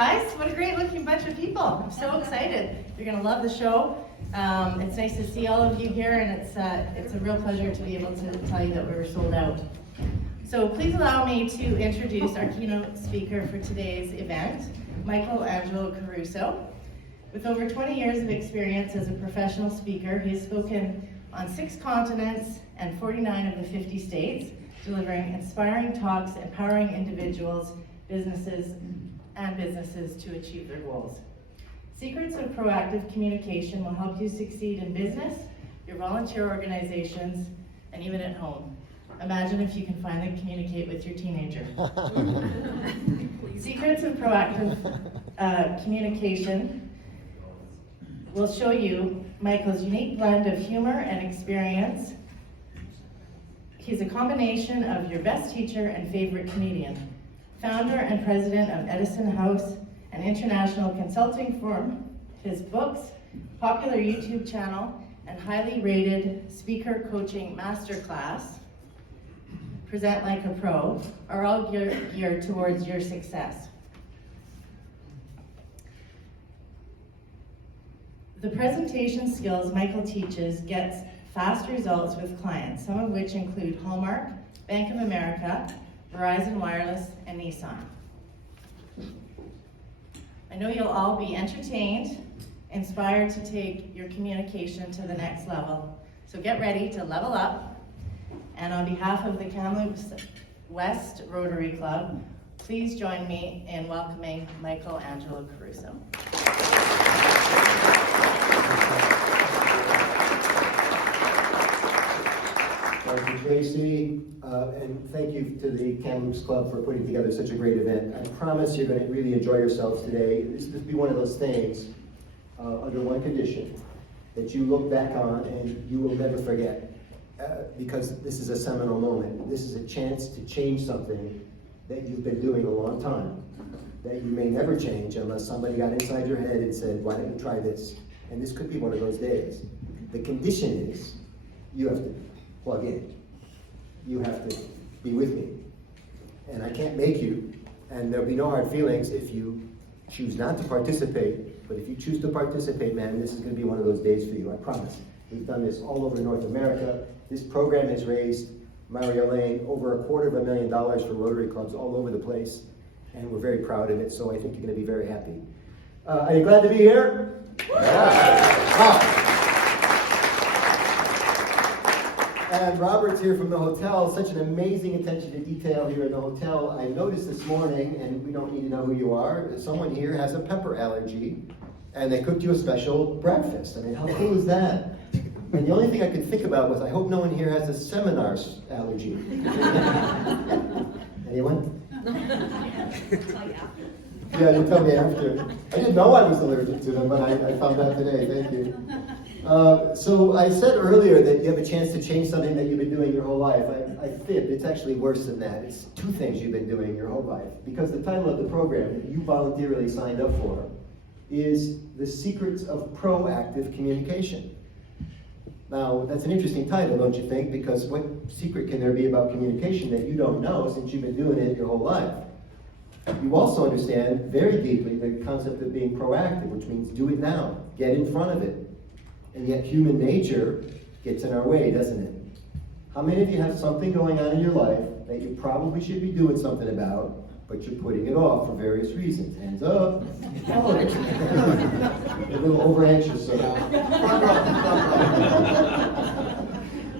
guys. What a great looking bunch of people. I'm so excited. You're going to love the show. It's nice to see all of you here, and it's a real pleasure to be able to tell you that we were sold out. So please allow me to introduce our keynote speaker for today's event, Michael Angelo Caruso. With over 20 years of experience as a professional speaker, he has spoken on 6 continents and 49 of the 50 states, delivering inspiring talks, empowering individuals, businesses to achieve their goals. Secrets of proactive communication will help you succeed in business, your volunteer organizations, and even at home. Imagine if you can finally communicate with your teenager. Secrets of proactive communication will show you Michael's unique blend of humor and experience. He's a combination of your best teacher and favorite comedian. Founder and president of Edison House, an international consulting firm. His books, popular YouTube channel, and highly rated speaker coaching masterclass, Present Like a Pro, are all geared towards your success. The presentation skills Michael teaches gets fast results with clients, some of which include Hallmark, Bank of America, Verizon Wireless, and Nissan. I know you'll all be entertained, inspired to take your communication to the next level. So get ready to level up. And on behalf of the Kamloops West Rotary Club, please join me in welcoming Michael Angelo Caruso. Thank you, Tracy, and thank you to the Kamloops Club for putting together such a great event. I promise you're going to really enjoy yourselves today. This will be one of those things, under one condition, that you look back on and you will never forget, because this is a seminal moment. This is a chance to change something that you've been doing a long time, that you may never change unless somebody got inside your head and said, why don't you try this? And this could be one of those days. The condition is you have to plug in. You have to be with me. And I can't make you, and there'll be no hard feelings if you choose not to participate, but if you choose to participate, man, this is going to be one of those days for you, I promise. We've done this all over North America. This program has raised, Mario Lane, over $250,000 for Rotary clubs all over the place, and we're very proud of it, so I think you're going to be very happy. Are you glad to be here? Yeah. And Robert's here from the hotel. Such an amazing attention to detail here in the hotel. I noticed this morning, and we don't need to know who you are, someone here has a pepper allergy, and they cooked you a special breakfast. I mean, how cool is that? And the only thing I could think about was, I hope no one here has a seminar allergy. Anyone? Yeah, you tell me after. I didn't know I was allergic to them, but I found out today. Thank you. So I said earlier that you have a chance to change something that you've been doing your whole life. I fibbed. It's actually worse than that. It's 2 things you've been doing your whole life. Because the title of the program that you voluntarily signed up for is The Secrets of Proactive Communication. Now, that's an interesting title, don't you think? Because what secret can there be about communication that you don't know since you've been doing it your whole life? You also understand very deeply the concept of being proactive, which means do it now, get in front of it. And yet human nature gets in our way, doesn't it? How many of you have something going on in your life that you probably should be doing something about, but you're putting it off for various reasons? Hands up. Oh, a little over-anxious.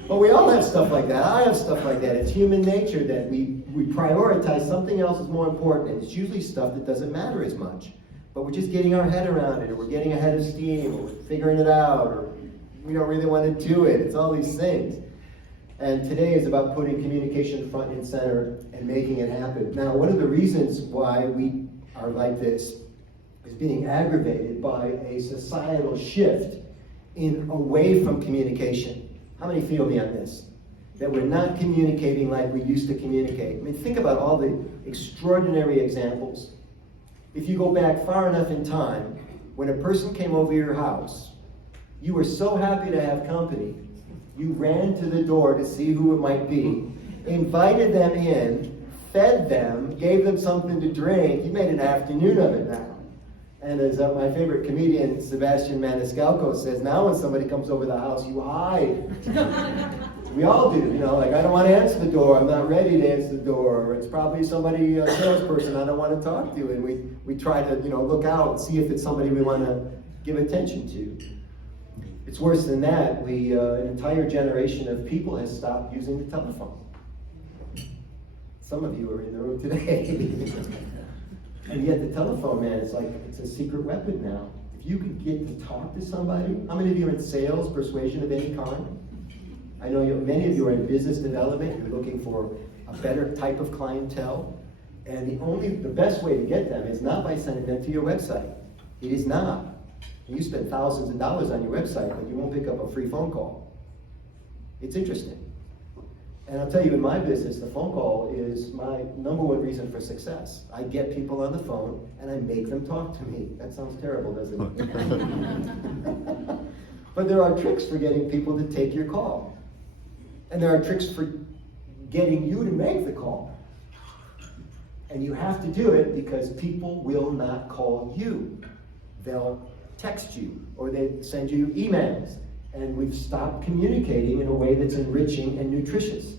But we all have stuff like that. I have stuff like that. It's human nature that we prioritize something else as more important, and it's usually stuff that doesn't matter as much. But we're just getting our head around it, or we're getting ahead of steam, or we're figuring it out, or we don't really want to do it. It's all these things. And today is about putting communication front and center and making it happen. Now, one of the reasons why we are like this is being aggravated by a societal shift away from communication. How many feel me on this? That we're not communicating like we used to communicate. I mean, think about all the extraordinary examples. If you go back far enough in time, when a person came over your house, you were so happy to have company, you ran to the door to see who it might be, invited them in, fed them, gave them something to drink. You made an afternoon of it now. And as my favorite comedian, Sebastian Maniscalco, says, now when somebody comes over the house, you hide. We all do, like, I don't want to answer the door, I'm not ready to answer the door, or it's probably somebody, a salesperson I don't want to talk to, and we try to, look out and see if it's somebody we want to give attention to. It's worse than that. An entire generation of people has stopped using the telephone. Some of you are in the room today. And yet the telephone, man, it's a secret weapon now. If you can get to talk to somebody, how many of you are in sales, persuasion of any kind? I know many of you are in business development. You're looking for a better type of clientele. And the best way to get them is not by sending them to your website. It is not. You spend thousands of dollars on your website, but you won't pick up a free phone call. It's interesting. And I'll tell you, in my business, the phone call is my number one reason for success. I get people on the phone, and I make them talk to me. That sounds terrible, doesn't it? But there are tricks for getting people to take your call. And there are tricks for getting you to make the call. And you have to do it because people will not call you. They'll text you, or they send you emails. And we've stopped communicating in a way that's enriching and nutritious.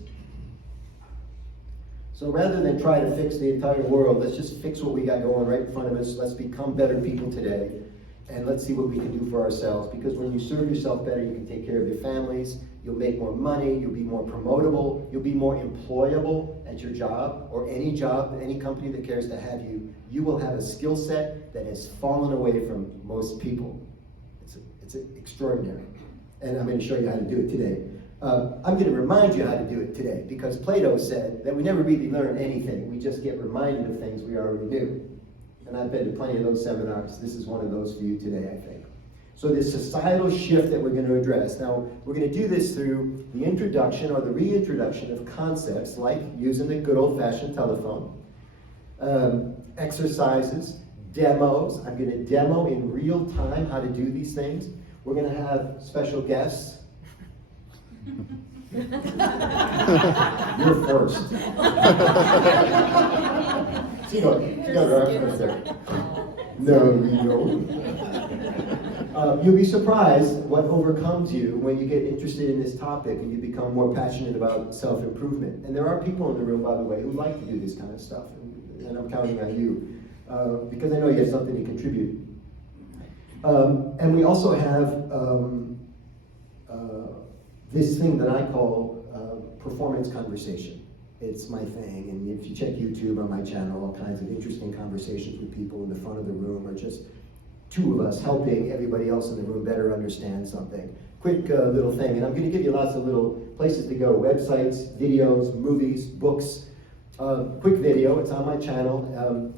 So rather than try to fix the entire world, let's just fix what we got going right in front of us. Let's become better people today. And let's see what we can do for ourselves. Because when you serve yourself better, you can take care of your families. You'll make more money. You'll be more promotable. You'll be more employable at your job, or any job, any company that cares to have you. You will have a skill set that has fallen away from most people. It's extraordinary. And I'm going to show you how to do it today. I'm going to remind you how to do it today, because Plato said that we never really learn anything. We just get reminded of things we already knew. And I've been to plenty of those seminars. This is one of those for you today, I think. So this societal shift that we're going to address. Now, we're going to do this through the introduction or the reintroduction of concepts like using the good old-fashioned telephone, exercises, demos. I'm going to demo in real time how to do these things. We're going to have special guests. You're first. See, right there. No. You'll be surprised what overcomes you when you get interested in this topic and you become more passionate about self-improvement. And there are people in the room, by the way, who like to do this kind of stuff. And I'm counting on you, because I know you have something to contribute. And we also have this thing that I call performance conversation. It's my thing, and if you check YouTube on my channel, all kinds of interesting conversations with people in the front of the room, or just two of us helping everybody else in the room better understand something. Quick little thing, and I'm going to give you lots of little places to go: websites, videos, movies, books. Quick video, it's on my channel.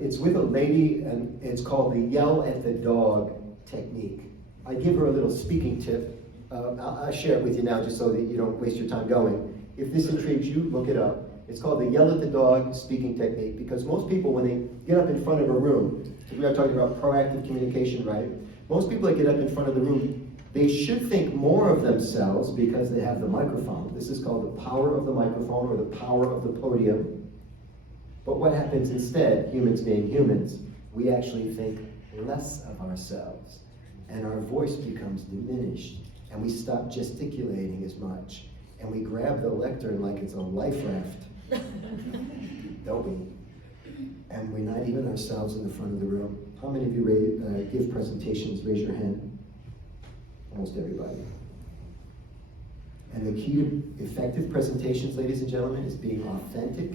It's with a lady, and it's called the yell at the dog technique. I give her a little speaking tip. I'll share it with you now just so that you don't waste your time going. If this intrigues you, look it up. It's called the yell at the dog speaking technique, because most people, when they get up in front of a room, we are talking about proactive communication, right? Most people that get up in front of the room, they should think more of themselves because they have the microphone. This is called the power of the microphone, or the power of the podium. But what happens instead, humans being humans, we actually think less of ourselves, and our voice becomes diminished, and we stop gesticulating as much, and we grab the lectern like it's a life raft, don't we? And we're not even ourselves in the front of the room. How many of you give presentations? Raise your hand. Almost everybody. And the key to effective presentations, ladies and gentlemen, is being authentic.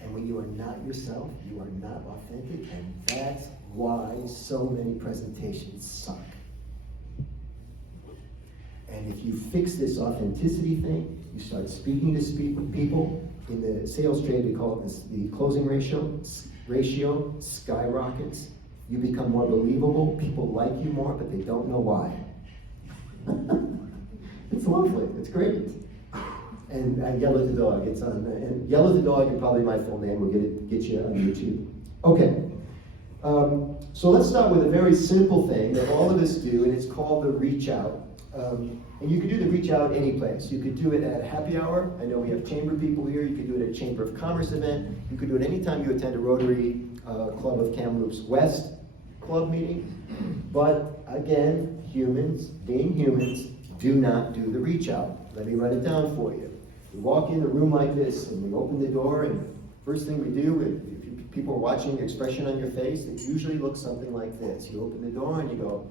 And when you are not yourself, you are not authentic, and that's why so many presentations suck. And if you fix this authenticity thing, you start speaking to people. In the sales trade, we call this the closing ratio skyrockets. You become more believable. People like you more, but they don't know why. It's lovely. It's great. And Yell at the Dog. It's on. And Yell at the Dog, and probably my full name will get you on YouTube. Okay. So let's start with a very simple thing that all of us do, and it's called the reach out. And you can do the reach out any place. You could do it at a happy hour. I know we have chamber people here. You could do it at a Chamber of Commerce event. You could do it anytime you attend a Rotary Club of Kamloops West club meeting. But again, humans, being humans, do not do the reach out. Let me run it down for you. We walk in a room like this and we open the door, and first thing we do, if people are watching the expression on your face, it usually looks something like this. You open the door and you go,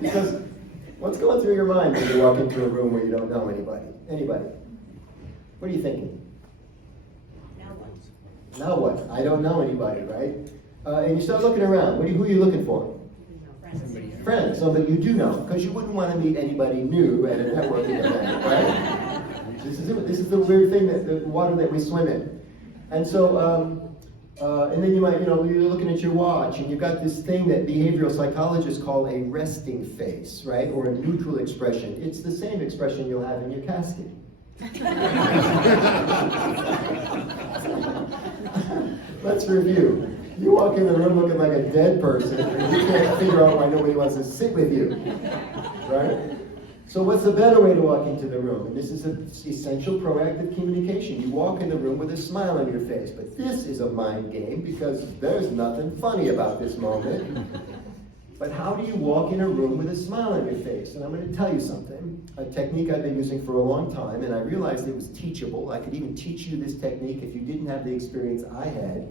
because what's going through your mind when you walk into a room where you don't know anybody? Anybody? What are you thinking? Now what? I don't know anybody, right? And you start looking around. Who are you looking for? Friends, somebody you do know, because you wouldn't want to meet anybody new at a networking event, right? This is the weird thing, that the water that we swim in. And so, and then you might, you're looking at your watch, and you've got this thing that behavioral psychologists call a resting face, right? Or a neutral expression. It's the same expression you'll have in your casket. Let's review. You walk in the room looking like a dead person, and you can't figure out why nobody wants to sit with you, right? So what's a better way to walk into the room? And this is an essential proactive communication. You walk in the room with a smile on your face, but this is a mind game because there's nothing funny about this moment. But how do you walk in a room with a smile on your face? And I'm going to tell you something, a technique I've been using for a long time, and I realized it was teachable. I could even teach you this technique if you didn't have the experience I had.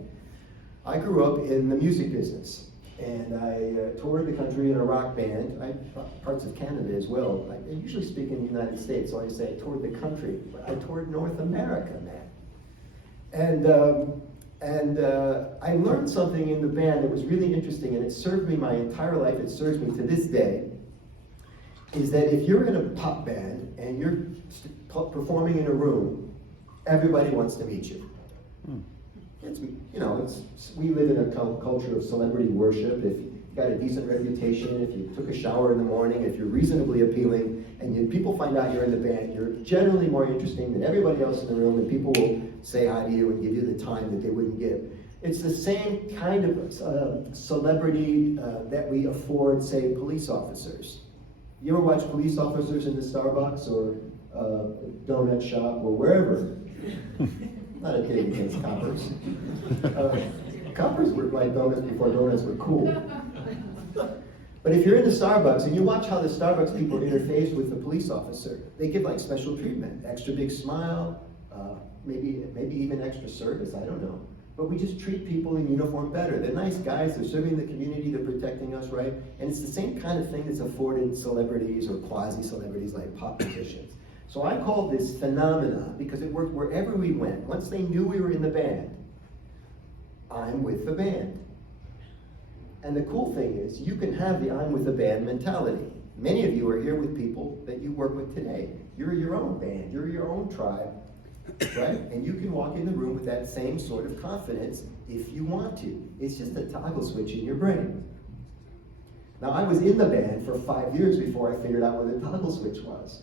I grew up in the music business, and I toured the country in a rock band, parts of Canada as well. I usually speak in the United States, so I say I toured the country, but I toured North America, man. And I learned something in the band that was really interesting, and it served me my entire life. It serves me to this day, is that if you're in a pop band and you're performing in a room, everybody wants to meet you. We live in a culture of celebrity worship. If you've got a decent reputation, if you took a shower in the morning, if you're reasonably appealing, and people find out you're in the band, you're generally more interesting than everybody else in the room, and people will say hi to you and give you the time that they wouldn't give. It's the same kind of celebrity that we afford, say, police officers. You ever watch police officers in the Starbucks or donut shop or wherever? Not a kid against coppers. Coppers were like donuts before donuts were cool. But if you're in the Starbucks and you watch how the Starbucks people interface with the police officer, they give like special treatment, extra big smile, maybe even extra service, I don't know. But we just treat people in uniform better. They're nice guys, they're serving the community, they're protecting us, right? And it's the same kind of thing that's afforded celebrities or quasi-celebrities like pop musicians. So I called this phenomena because it worked wherever we went. Once they knew we were in the band, I'm with the band. And the cool thing is, you can have the I'm with the band mentality. Many of you are here with people that you work with today. You're your own band, you're your own tribe, right? And you can walk in the room with that same sort of confidence if you want to. It's just a toggle switch in your brain. Now, I was in the band for 5 years before I figured out what the toggle switch was.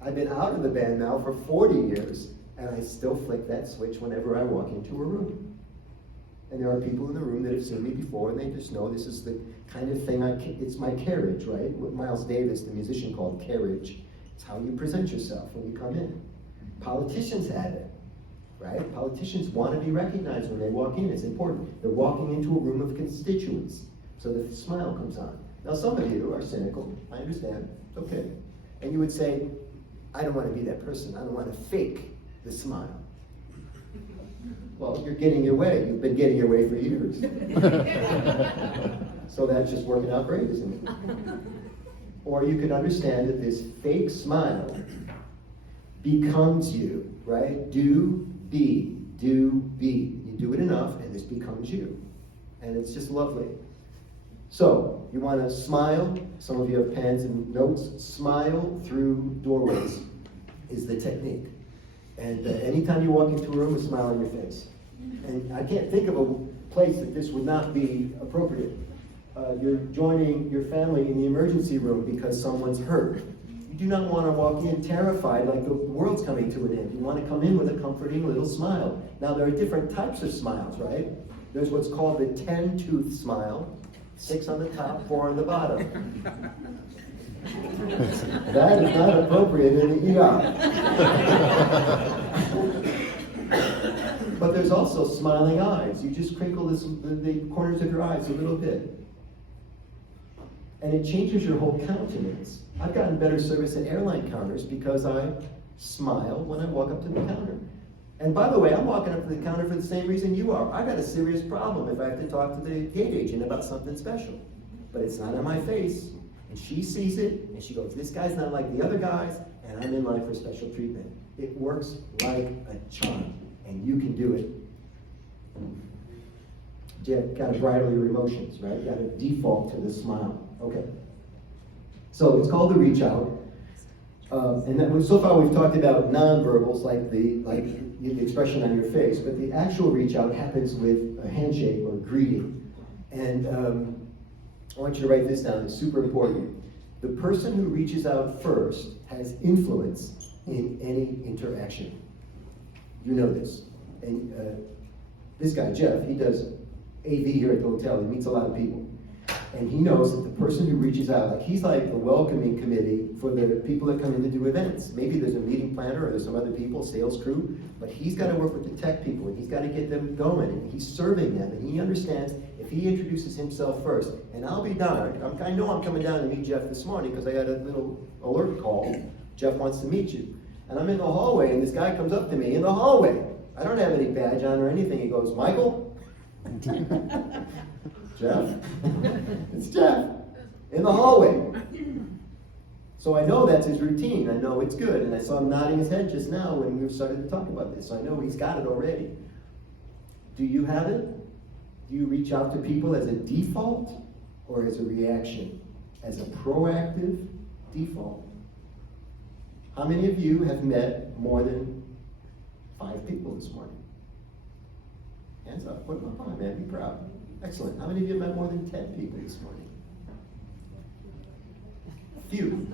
I've been out of the band now for 40 years, and I still flick that switch whenever I walk into a room. And there are people in the room that have seen me before, and they just know this is the kind of thing, it's my carriage, right? What Miles Davis, the musician, called carriage. It's how you present yourself when you come in. Politicians have it, right? Politicians want to be recognized when they walk in. It's important. They're walking into a room of constituents, so the smile comes on. Now, some of you are cynical. I understand. It's okay. And you would say, I don't want to be that person. I don't want to fake the smile. Well, you're getting your way. You've been getting your way for years. So that's just working out great, isn't it? Or you could understand that this fake smile becomes you, right? Do, be. You do it enough, and this becomes you. And it's just lovely. So, you want to smile. Some of you have pens and notes. Smile through doorways is the technique. And anytime you walk into a room, a smile on your face. And I can't think of a place that this would not be appropriate. You're joining your family in the emergency room because someone's hurt. You do not want to walk in terrified like the world's coming to an end. You want to come in with a comforting little smile. Now, there are different types of smiles, right? There's what's called the 10-tooth smile, 6 on the top, 4 on the bottom. That is not appropriate in the ER. But there's also smiling eyes. You just crinkle the corners of your eyes a little bit. And it changes your whole countenance. I've gotten better service at airline counters because I smile when I walk up to the counter. And by the way, I'm walking up to the counter for the same reason you are. I've got a serious problem if I have to talk to the gate agent about something special. But it's not on my face. And she sees it, and she goes, this guy's not like the other guys, and I'm in line for special treatment. It works like a charm, and you can do it. You got to bridle your emotions, right? You got to default to the smile. Okay. So it's called the reach out. And that so far we've talked about nonverbals like the expression on your face, but the actual reach out happens with a handshake or greeting. And I want you to write this down, it's super important. The person who reaches out first has influence in any interaction. You know this. And this guy, Jeff, he does AV here at the hotel, he meets a lot of people. And he knows that the person who reaches out, like he's like the welcoming committee for the people that come in to do events. Maybe there's a meeting planner or there's some other people, sales crew, but he's got to work with the tech people and he's got to get them going and he's serving them and he understands if he introduces himself first, and I'll be darned, I know I'm coming down to meet Jeff this morning because I got a little alert call, Jeff wants to meet you. And I'm in the hallway and this guy comes up to me in the hallway. I don't have any badge on or anything. He goes, Michael? Jeff? It's Jeff in the hallway. So I know that's his routine. I know it's good. And I saw him nodding his head just now when we started to talk about this. So I know he's got it already. Do you have it? Do you reach out to people as a default or as a reaction? As a proactive default? How many of you have met more than 5 people this morning? Hands up. Put them up high, man. Be proud. Excellent. How many of you have met more than 10 people this morning? Few.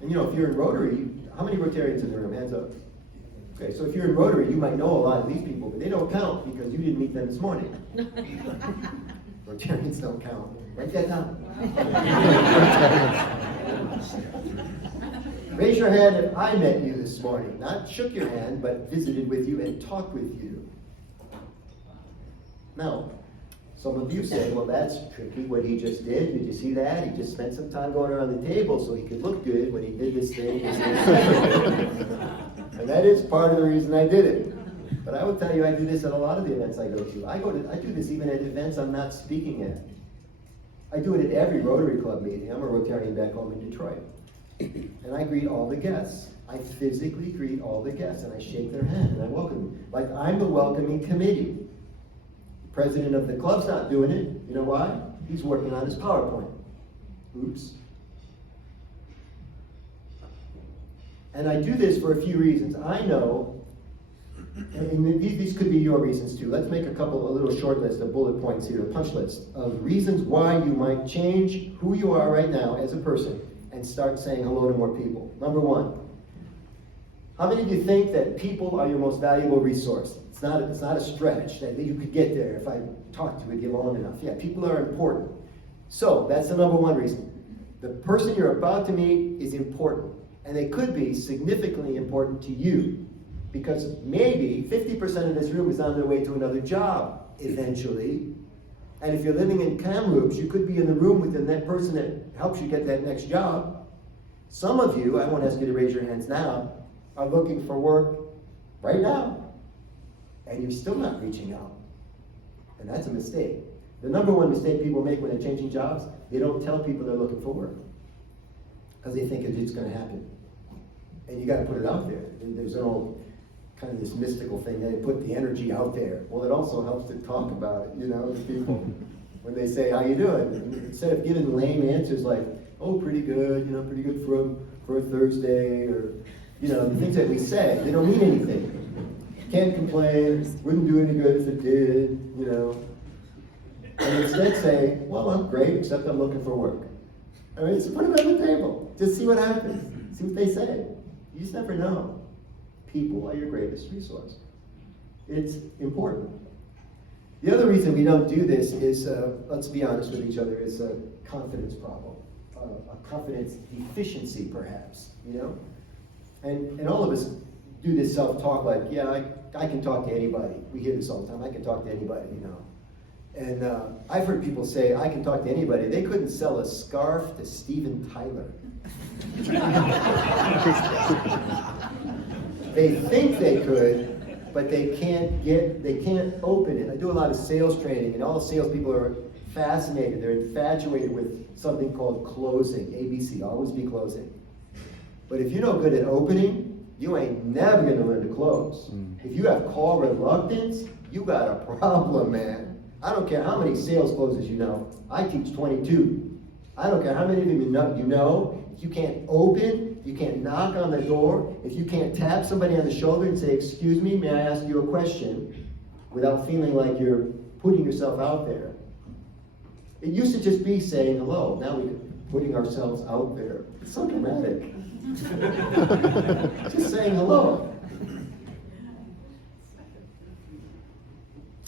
And you know, if you're in Rotary, how many Rotarians in the room? Hands up. Okay, so if you're in Rotary, you might know a lot of these people, but they don't count because you didn't meet them this morning. Rotarians don't count. Write that down. Raise your hand if I met you this morning. Not shook your hand, but visited with you and talked with you. Now, some of you say, well, that's tricky what he just did. Did you see that? He just spent some time going around the table so he could look good when he did this thing. And that is part of the reason I did it. But I will tell you, I do this at a lot of the events I go to. I do this even at events I'm not speaking at. I do it at every Rotary Club meeting. I'm a Rotarian back home in Detroit. And I greet all the guests. I physically greet all the guests, and I shake their hand, and I welcome them. Like I'm the welcoming committee. The president of the club's not doing it. You know why? He's working on his PowerPoint. Oops. And I do this for a few reasons. I know, and these could be your reasons too. Let's make a little short list of bullet points here, a punch list of reasons why you might change who you are right now as a person and start saying hello to more people. Number 1, how many of you think that people are your most valuable resource? It's not a stretch that you could get there if I talked with you long enough. Yeah, people are important. So that's the number 1 reason. The person you're about to meet is important. And they could be significantly important to you. Because maybe 50% of this room is on their way to another job eventually. And if you're living in Kamloops, you could be in the room with that person that helps you get that next job. Some of you, I won't ask you to raise your hands now, are looking for work right now. And you're still not reaching out. And that's a mistake. The number 1 mistake people make when they're changing jobs, they don't tell people they're looking for work. Because they think it's going to happen. And you got to put it out there. There's an old kind of this mystical thing that they put the energy out there. Well, it also helps to talk about it, to people. When they say, how you doing? And instead of giving lame answers like, oh, pretty good, pretty good for a Thursday, or, the things that we say, they don't mean anything. Can't complain, wouldn't do any good if it did, And instead say, well, I'm great, except I'm looking for work. I mean, just put it on the table. Just see what happens. See what they say. You just never know. People are your greatest resource. It's important. The other reason we don't do this is, let's be honest with each other, is a confidence problem, a confidence deficiency perhaps, you know? And all of us do this self-talk like, yeah, I can talk to anybody. We hear this all the time, I can talk to anybody, you know? And I've heard people say, I can talk to anybody. They couldn't sell a scarf to Steven Tyler. They think they could, but they can't open it. I do a lot of sales training, and all salespeople are fascinated. They're infatuated with something called closing, ABC, always be closing. But if you're no good at opening, you ain't never gonna learn to close. If you have call reluctance, you got a problem, man. I don't care how many sales closes you know. I teach 22. I don't care how many of them you know. If you can't open, you can't knock on the door, if you can't tap somebody on the shoulder and say, excuse me, may I ask you a question, without feeling like you're putting yourself out there. It used to just be saying hello. Now we're putting ourselves out there. It's so dramatic. Just saying hello.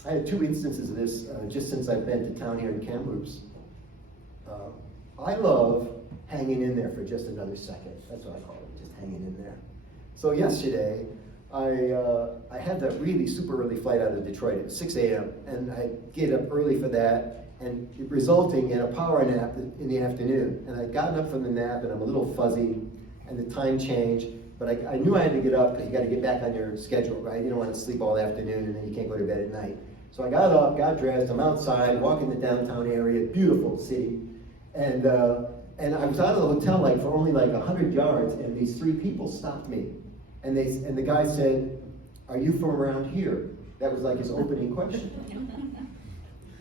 I had 2 instances of this just since I've been to town here in Kamloops. I love hanging in there for just another second. That's what I call it, just hanging in there. So yesterday, I had that really super early flight out of Detroit. It was 6 a.m. and I get up early for that, and it resulting in a power nap in the afternoon. And I'd gotten up from the nap, and I'm a little fuzzy, and the time changed. But I knew I had to get up because you got to get back on your schedule, right? You don't want to sleep all afternoon, and then you can't go to bed at night. So I got up, got dressed, I'm outside, walking the downtown area, beautiful city, and I was out of the hotel like for only like 100 yards, and these 3 people stopped me, and the guy said, "Are you from around here?" That was like his opening question.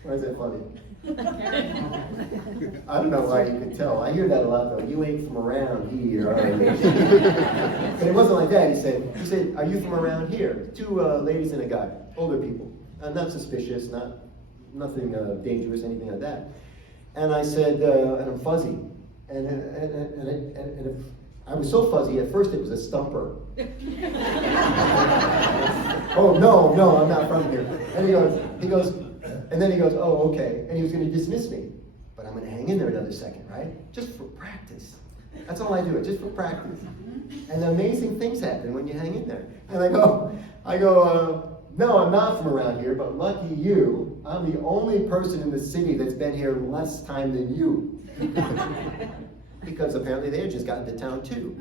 Why is that funny? I don't know why you could tell. I hear that a lot though. You ain't from around here, are you? But it wasn't like that. He said, "Are you from around here?" 2 ladies and a guy, older people. Not suspicious, nothing dangerous, anything like that. And I said, and I'm fuzzy. And I was so fuzzy, at first it was a stumper. Oh, no, I'm not from here. And he goes, oh, okay. And he was going to dismiss me. But I'm going to hang in there another second, right? Just for practice. That's all I do, just for practice. And amazing things happen when you hang in there. And I go, no, I'm not from around here, but lucky you, I'm the only person in the city that's been here less time than you. Because apparently they had just gotten to town too.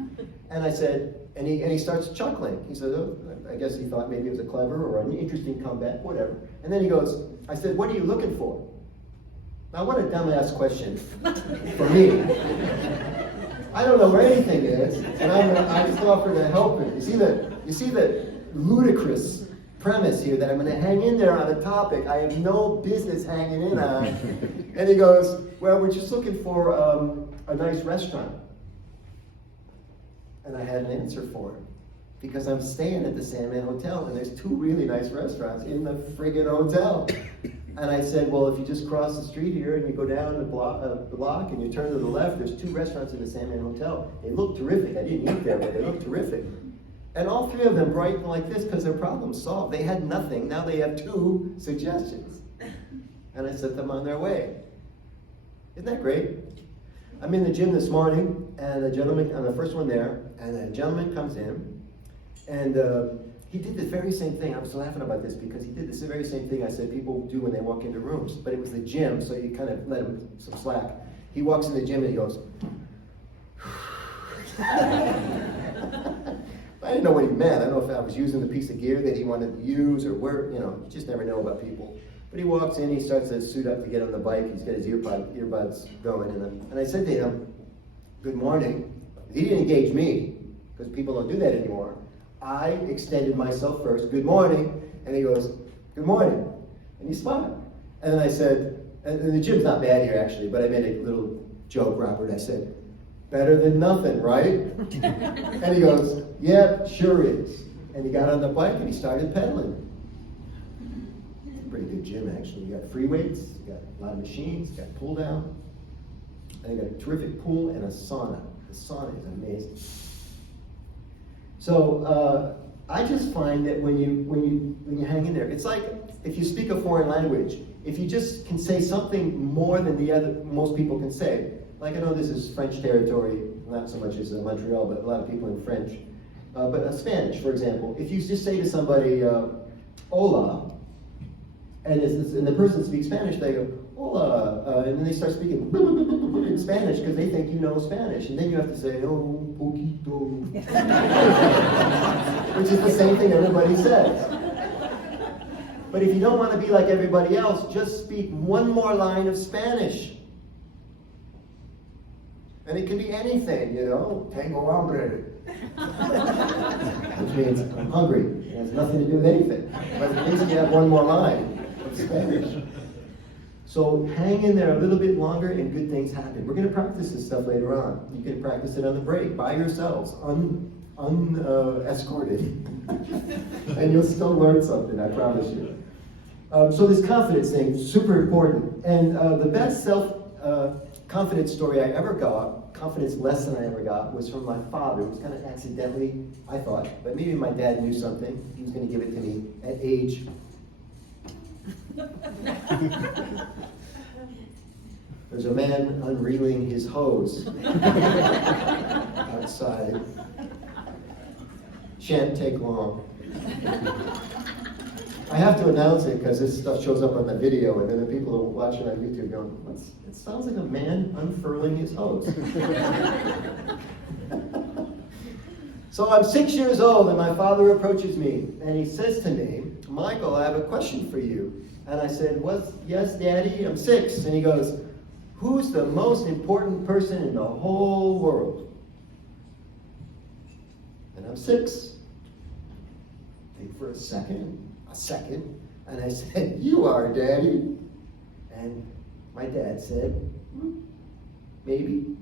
And I said, and he starts chuckling. He said, oh, I guess he thought maybe it was a clever or an interesting comeback, whatever. And then he goes, I said, what are you looking for? Now what a dumbass question for me. I don't know where anything is, and I just offer to help him. You see the ludicrous premise here that I'm going to hang in there on a topic I have no business hanging in on. And he goes, well, we're just looking for a nice restaurant. And I had an answer for him. Because I'm staying at the Sandman Hotel, and there's 2 really nice restaurants in the friggin' hotel. And I said, well, if you just cross the street here and you go down the block and you turn to the left, there's 2 restaurants in the Sandman Hotel. They look terrific. I didn't eat there, but they look terrific. And all 3 of them brighten like this because their problem's solved. They had nothing. Now they have 2 suggestions. And I sent them on their way. Isn't that great? I'm in the gym this morning, and a gentleman, I'm the first one there, and a gentleman comes in, and he did the very same thing. I was laughing about this because he did the very same thing I said people do when they walk into rooms, but it was the gym, so you kind of let him some slack. He walks in the gym and he goes, I didn't know what he meant. I don't know if I was using the piece of gear that he wanted to use or where, you just never know about people. But he walks in, he starts to suit up to get on the bike, he's got his earbuds going, and I said to him, good morning. He didn't engage me, because people don't do that anymore. I extended myself first, good morning, and he goes, good morning, and he smiled. And then I said, and the gym's not bad here actually, but I made a little joke, Robert, I said, better than nothing, right? And he goes, yeah, sure is. And he got on the bike and he started pedaling. Pretty good gym actually. You got free weights, you got a lot of machines, you got pull down, and you got a terrific pool and a sauna. The sauna is amazing. So I just find that when you hang in there, it's like if you speak a foreign language, if you just can say something more than most people can say. Like I know this is French territory, not so much as Montreal, but a lot of people in French. But Spanish, for example, if you just say to somebody, hola, and the person speaks Spanish, they go, hola, and then they start speaking in Spanish because they think you know Spanish, and then you have to say, oh, poquito, which is the same thing everybody says. But if you don't want to be like everybody else, just speak one more line of Spanish. And it can be anything, tengo hambre. Which means I'm hungry. It has nothing to do with anything. But at least you have one more line of Spanish. So hang in there a little bit longer and good things happen. We're going to practice this stuff later on. You can practice it on the break, by yourselves, unescorted. And you'll still learn something, I promise you. So this confidence thing, super important. And the best self-confidence story I ever got, confidence lesson I ever got, was from my father. It was kind of accidentally, I thought, but maybe my dad knew something. He was going to give it to me at age. There's a man unreeling his hose outside. Shan't take long. I have to announce it because this stuff shows up on the video, and then the people who watch it on YouTube go, it sounds like a man unfurling his hose. So I'm 6 years old, and my father approaches me, and he says to me, Michael, I have a question for you. And I said, yes, Daddy, I'm 6. And he goes, who's the most important person in the whole world? And I'm 6. Think for a second, and I said, you are, Daddy. And my dad said, maybe.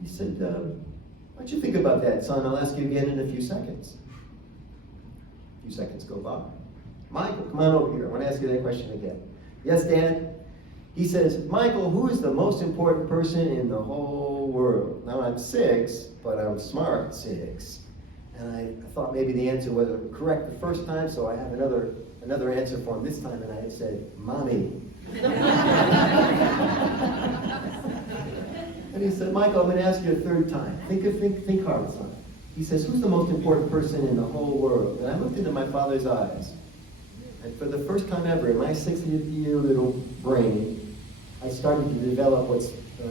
He said, why don't you think about that, son? I'll ask you again in a few seconds. A few seconds go by. Michael, come on over here. I want to ask you that question again. Yes, Dad? He says, Michael, who is the most important person in the whole world? Now I'm 6, but I'm smart 6. And I thought maybe the answer wasn't correct the first time, so I have another answer for him this time, and I said, Mommy. And he said, Michael, I'm going to ask you a third time. Think hard, son. He says, who's the most important person in the whole world? And I looked into my father's eyes. And for the first time ever in my 60-year little brain, I started to develop what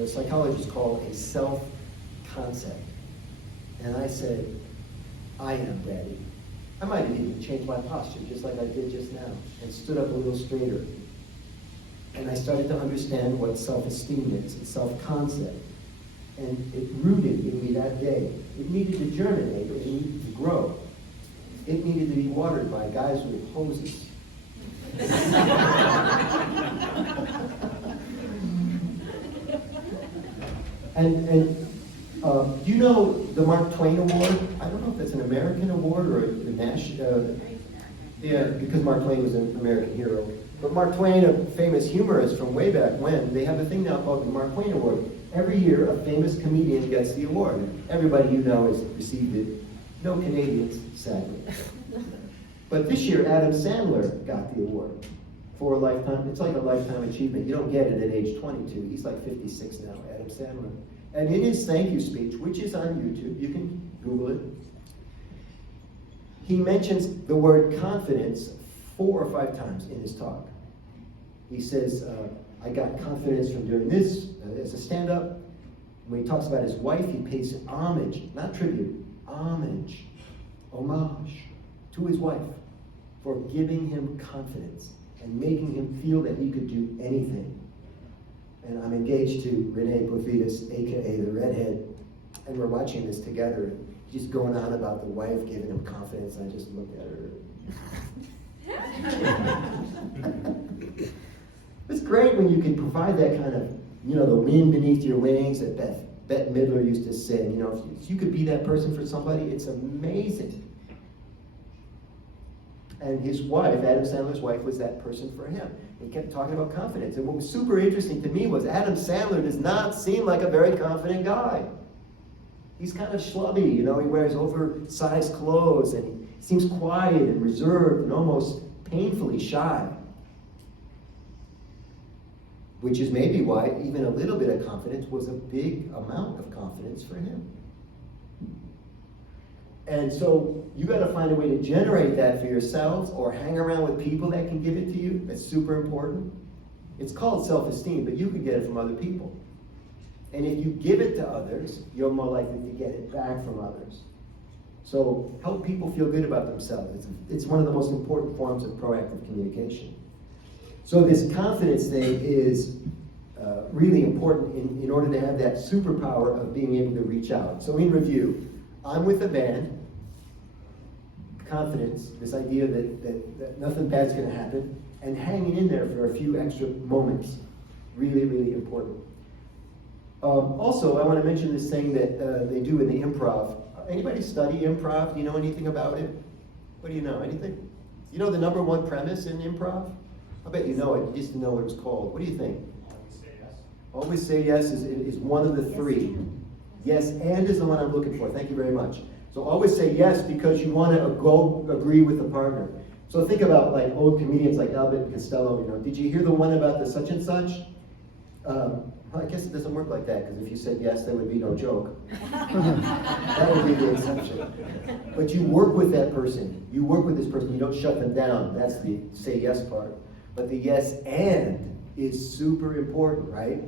psychologists call a self-concept. And I said, I am, Daddy. I might have even changed my posture, just like I did just now, and stood up a little straighter. And I started to understand what self-esteem is, and self-concept. And it rooted in me that day. It needed to germinate, it needed to grow. It needed to be watered by guys with hoses. And do you know the Mark Twain Award? I don't know if it's an American award or a national. Yeah, because Mark Twain was an American hero. But Mark Twain, a famous humorist from way back when, they have a thing now called the Mark Twain Award. Every year, a famous comedian gets the award. Everybody you know has received it. No Canadians, sadly. But this year, Adam Sandler got the award for a lifetime. It's like a lifetime achievement. You don't get it at age 22. He's like 56 now, Adam Sandler. And in his thank you speech, which is on YouTube, you can Google it, he mentions the word confidence 4 or 5 times in his talk. He says, I got confidence from doing this as a stand-up. When he talks about his wife, he pays homage, not tribute, homage to his wife for giving him confidence and making him feel that he could do anything. And I'm engaged to Renee Bofidas, aka the redhead, and we're watching this together. He's going on about the wife giving him confidence. I just look at her. It's great when you can provide that kind of, the wind beneath your wings that Bette Midler used to sing. If you could be that person for somebody, it's amazing. And his wife, Adam Sandler's wife, was that person for him. He kept talking about confidence. And what was super interesting to me was Adam Sandler does not seem like a very confident guy. He's kind of schlubby, he wears oversized clothes, and seems quiet and reserved and almost painfully shy. Which is maybe why even a little bit of confidence was a big amount of confidence for him. And so you got to find a way to generate that for yourselves or hang around with people that can give it to you. That's super important. It's called self-esteem, but you can get it from other people. And if you give it to others, you're more likely to get it back from others. So help people feel good about themselves. It's one of the most important forms of proactive communication. So this confidence thing is really important in order to have that superpower of being able to reach out. So in review, I'm with a band, confidence, this idea that nothing bad's going to happen, and hanging in there for a few extra moments, really, really important. Also, I want to mention this thing that they do in the improv. Anybody study improv? Do you know anything about it? What do you know? Anything? You know the number one premise in improv? I bet you know it. You just didn't know what it was called. What do you think? Always say yes. Always say yes is one of the three. Yes, and is the one I'm looking for. Thank you very much. So always say yes because you want to go agree with the partner. So think about like old comedians like Albert and Costello. Did you hear the one about the such and such? I guess it doesn't work like that because if you said yes, there would be no joke. That would be the exception. But you work with that person. You work with this person. You don't shut them down. That's the say yes part. But the yes and is super important, right?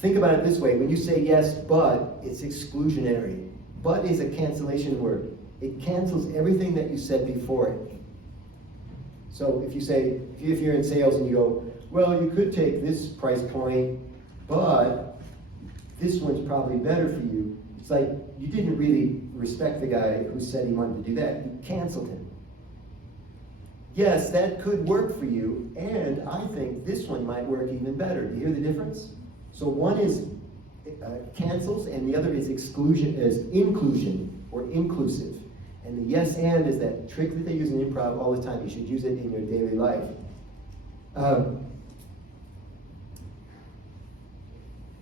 Think about it this way. When you say yes, but, it's exclusionary. But is a cancellation word. It cancels everything that you said before it. So if you say, if you're in sales and you go, well, you could take this price point, but this one's probably better for you. It's like you didn't really respect the guy who said he wanted to do that. You canceled him. Yes, that could work for you, and I think this one might work even better. Do you hear the difference? So one is cancels, and the other is inclusion or inclusive. And the yes and is that trick that they use in improv all the time. You should use it in your daily life.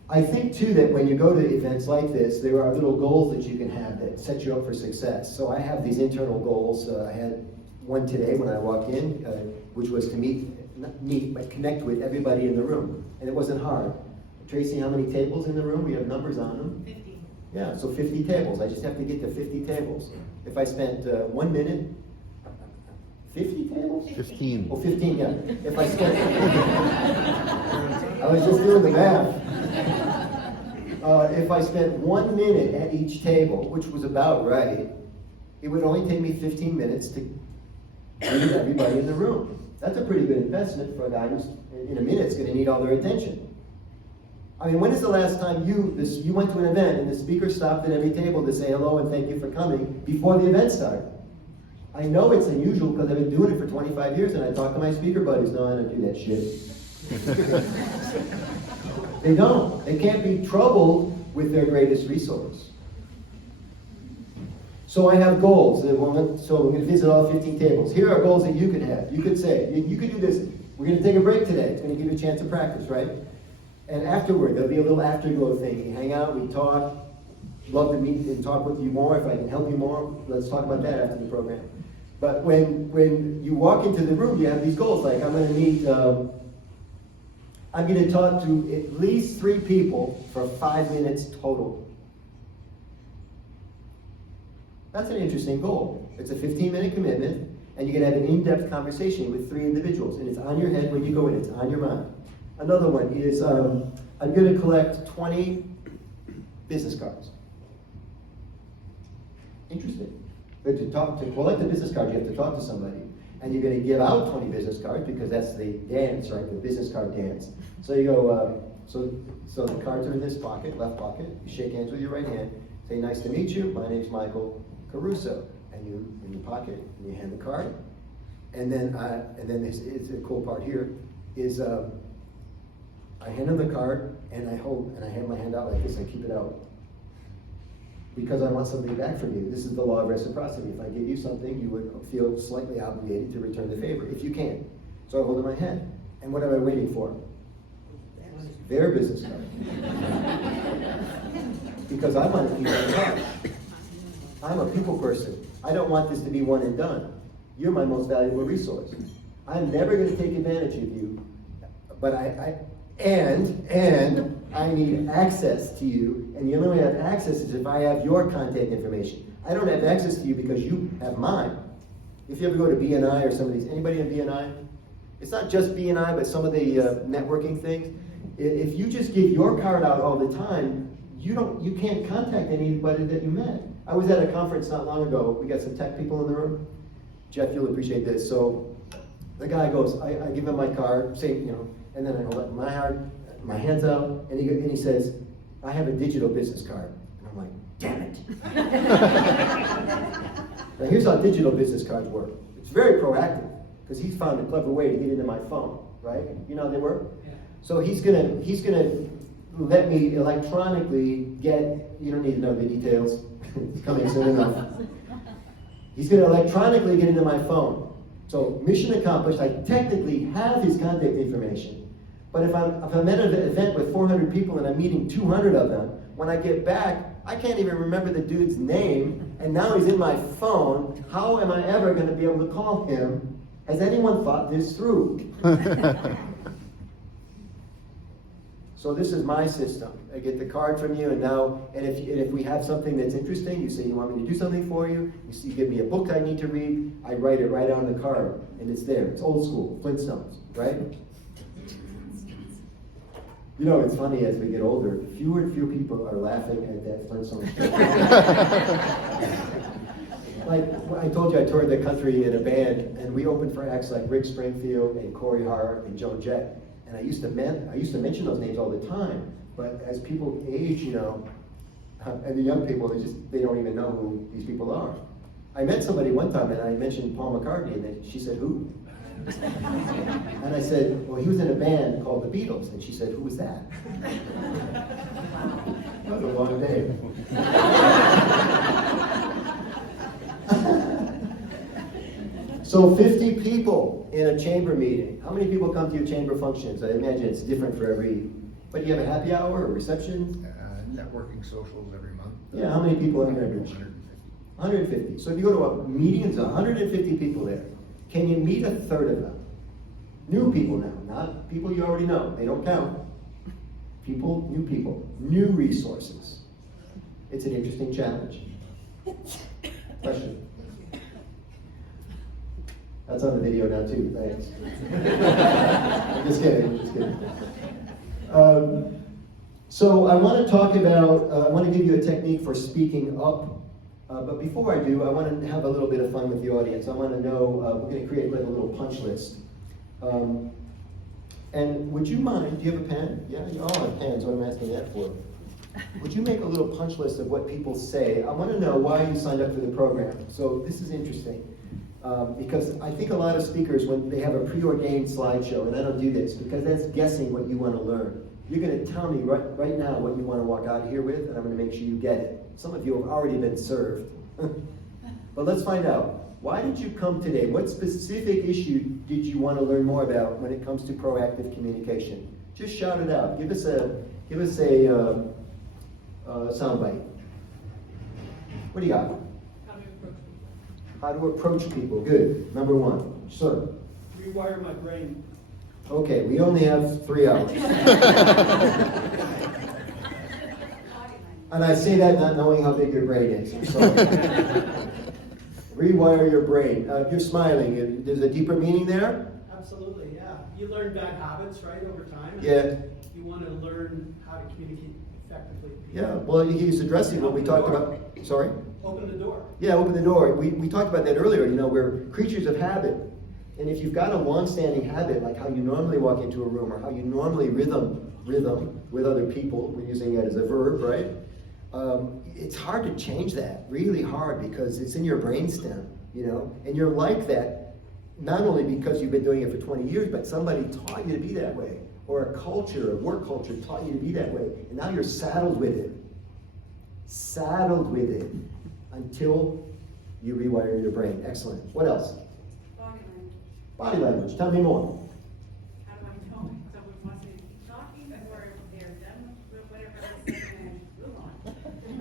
I think too that when you go to events like this, there are little goals that you can have that set you up for success. So I have these internal goals. I had one today when I walked in, which was to but connect with everybody in the room. And it wasn't hard. Tracy, how many tables in the room? We have numbers on them. 50. Yeah, so 50 tables. I just have to get to 50 tables. If I spent 1 minute, 50 tables? 15. Oh, 15, yeah. If I spent, I was just doing the math. If I spent 1 minute at each table, which was about right, it would only take me 15 minutes to meet everybody in the room. That's a pretty good investment for a guy who's, in a minute, is going to need all their attention. I mean, when is the last time you went to an event and the speaker stopped at every table to say hello and thank you for coming before the event started? I know it's unusual because I've been doing it for 25 years and I talk to my speaker buddies. No, I don't do that shit. They don't. They can't be troubled with their greatest resource. So I have goals. So I'm going to visit all 15 tables. Here are goals that you could have. You could say, you could do this. We're going to take a break today. It's going to give you a chance to practice, right? And afterward, there'll be a little afterglow thing. We hang out, we talk. Love to meet and talk with you more. If I can help you more, let's talk about that after the program. But when you walk into the room, you have these goals. Like I'm going to talk to at least 3 people for 5 minutes total. That's an interesting goal. It's a 15-minute commitment, and you can have an in-depth conversation with 3 individuals, and it's on your head when you go in. It's on your mind. Another one is I'm going to collect 20 business cards. Interesting. But to collect a business card, you have to talk to somebody. And you're going to give out 20 business cards because that's the dance, right? The business card dance. So you go, so the cards are in this pocket, left pocket. You shake hands with your right hand. Say, nice to meet you. My name's Michael Caruso. And you, in your pocket, and you hand the card. And then this is the cool part here, is I hand him the card, and I hand my hand out like this, I keep it out. Because I want something back from you. This is the law of reciprocity. If I give you something, you would feel slightly obligated to return the favor, if you can. So I hold it in my hand. And what am I waiting for? Their business card. Because I want to keep that card. I'm a people person. I don't want this to be one and done. You're my most valuable resource. I'm never going to take advantage of you, but I need access to you, and the only way I have access is if I have your contact information. I don't have access to you because you have mine. If you ever go to BNI or some of these, anybody in BNI? It's not just BNI, but some of the networking things. If you just give your card out all the time, you can't contact anybody that you met. I was at a conference not long ago. We got some tech people in the room. Jeff, you'll appreciate this. So the guy goes, I give him my card, say, and then I let my hands out, and he says, I have a digital business card. And I'm like, damn it. Now here's how digital business cards work. It's very proactive, because he's found a clever way to get into my phone, right? You know how they work? Yeah. So he's gonna let me electronically get, you don't need to know the details, it's coming soon enough. He's gonna electronically get into my phone. So mission accomplished, I technically have his contact information. But if I'm at an event with 400 people and I'm meeting 200 of them, when I get back, I can't even remember the dude's name, and now he's in my phone. How am I ever gonna be able to call him? Has anyone thought this through? So this is my system. I get the card from you, and if we have something that's interesting, you say you want me to do something for you. You give me a book I need to read. I write it right on the card, and it's there. It's old school, Flintstones, right? You know, it's funny as we get older, fewer and fewer people are laughing at that Flintstones. Like I told you, I toured the country in a band, and we opened for acts like Rick Springfield and Corey Hart and Joan Jett. And I used to mention those names all the time, but as people age, and the young people, they don't even know who these people are. I met somebody one time, and I mentioned Paul McCartney, and she said, "Who?" And I said, "Well, he was in a band called the Beatles," and she said, "Who was that?" That was a long day. So 50 people in a chamber meeting. How many people come to your chamber functions? I imagine it's different for every, but do you have a happy hour or reception? Networking socials every month. Yeah, how many people on average? 150. 150. So if you go to a meeting, there's 150 people there. Can you meet a third of them? New people now, not people you already know. They don't count. People, new resources. It's an interesting challenge. Question? That's on the video now too, thanks. I'm just kidding. So I want to talk about, I want to give you a technique for speaking up. But before I do, I want to have a little bit of fun with the audience. I want to know, we're going to create like a little punch list. And would you mind, do you have a pen? Yeah, you all have pens, what am I asking that for? Would you make a little punch list of what people say? I want to know why you signed up for the program. So this is interesting. Because I think a lot of speakers, when they have a preordained slideshow, and I don't do this, because that's guessing what you want to learn. You're going to tell me right now what you want to walk out of here with, and I'm going to make sure you get it. Some of you have already been served. But let's find out. Why did you come today? What specific issue did you want to learn more about when it comes to proactive communication? Just shout it out. Give us a soundbite. What do you got? How to approach people. Good. Number one. Sir. Rewire my brain. Okay, we only have 3 hours. And I say that not knowing how big your brain is. I'm sorry. Rewire your brain. You're smiling. There's a deeper meaning there? Absolutely, yeah. You learn bad habits, right, over time. Yeah. You want to learn how to communicate effectively. Yeah, well, he's addressing what we talked about. Sorry? Open the door. Yeah, open the door. We talked about that earlier. We're creatures of habit. And if you've got a long-standing habit, like how you normally walk into a room or how you normally rhythm with other people, we're using that as a verb, right? It's hard to change that, really hard, because it's in your brainstem, and you're like that, not only because you've been doing it for 20 years, but somebody taught you to be that way, or a culture, a work culture taught you to be that way, and now you're saddled with it until you rewire your brain. Excellent. What else? Body language. Tell me more. How do I know if someone wants to keep talking or if they're done with whatever they're saying and move on?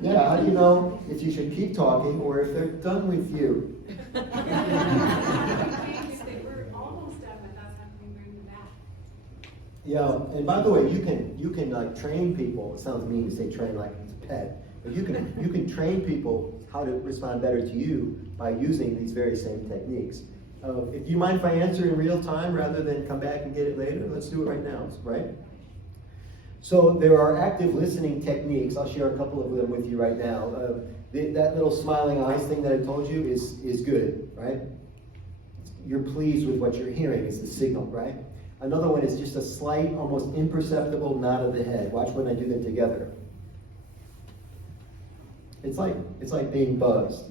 Yeah, how do you know if you should keep talking or if they're done with you? If they were almost done, but that's how we bring them back. Yeah, and by the way, you can like train people. It sounds mean to say train like it's a pet, but you can train people how to respond better to you by using these very same techniques. If you mind if I answer in real time rather than come back and get it later, let's do it right now, right? So there are active listening techniques. I'll share a couple of them with you right now. That little smiling eyes thing that I told you is good, right? You're pleased with what you're hearing. It's the signal, right? Another one is just a slight, almost imperceptible nod of the head. Watch when I do them together. It's like being buzzed.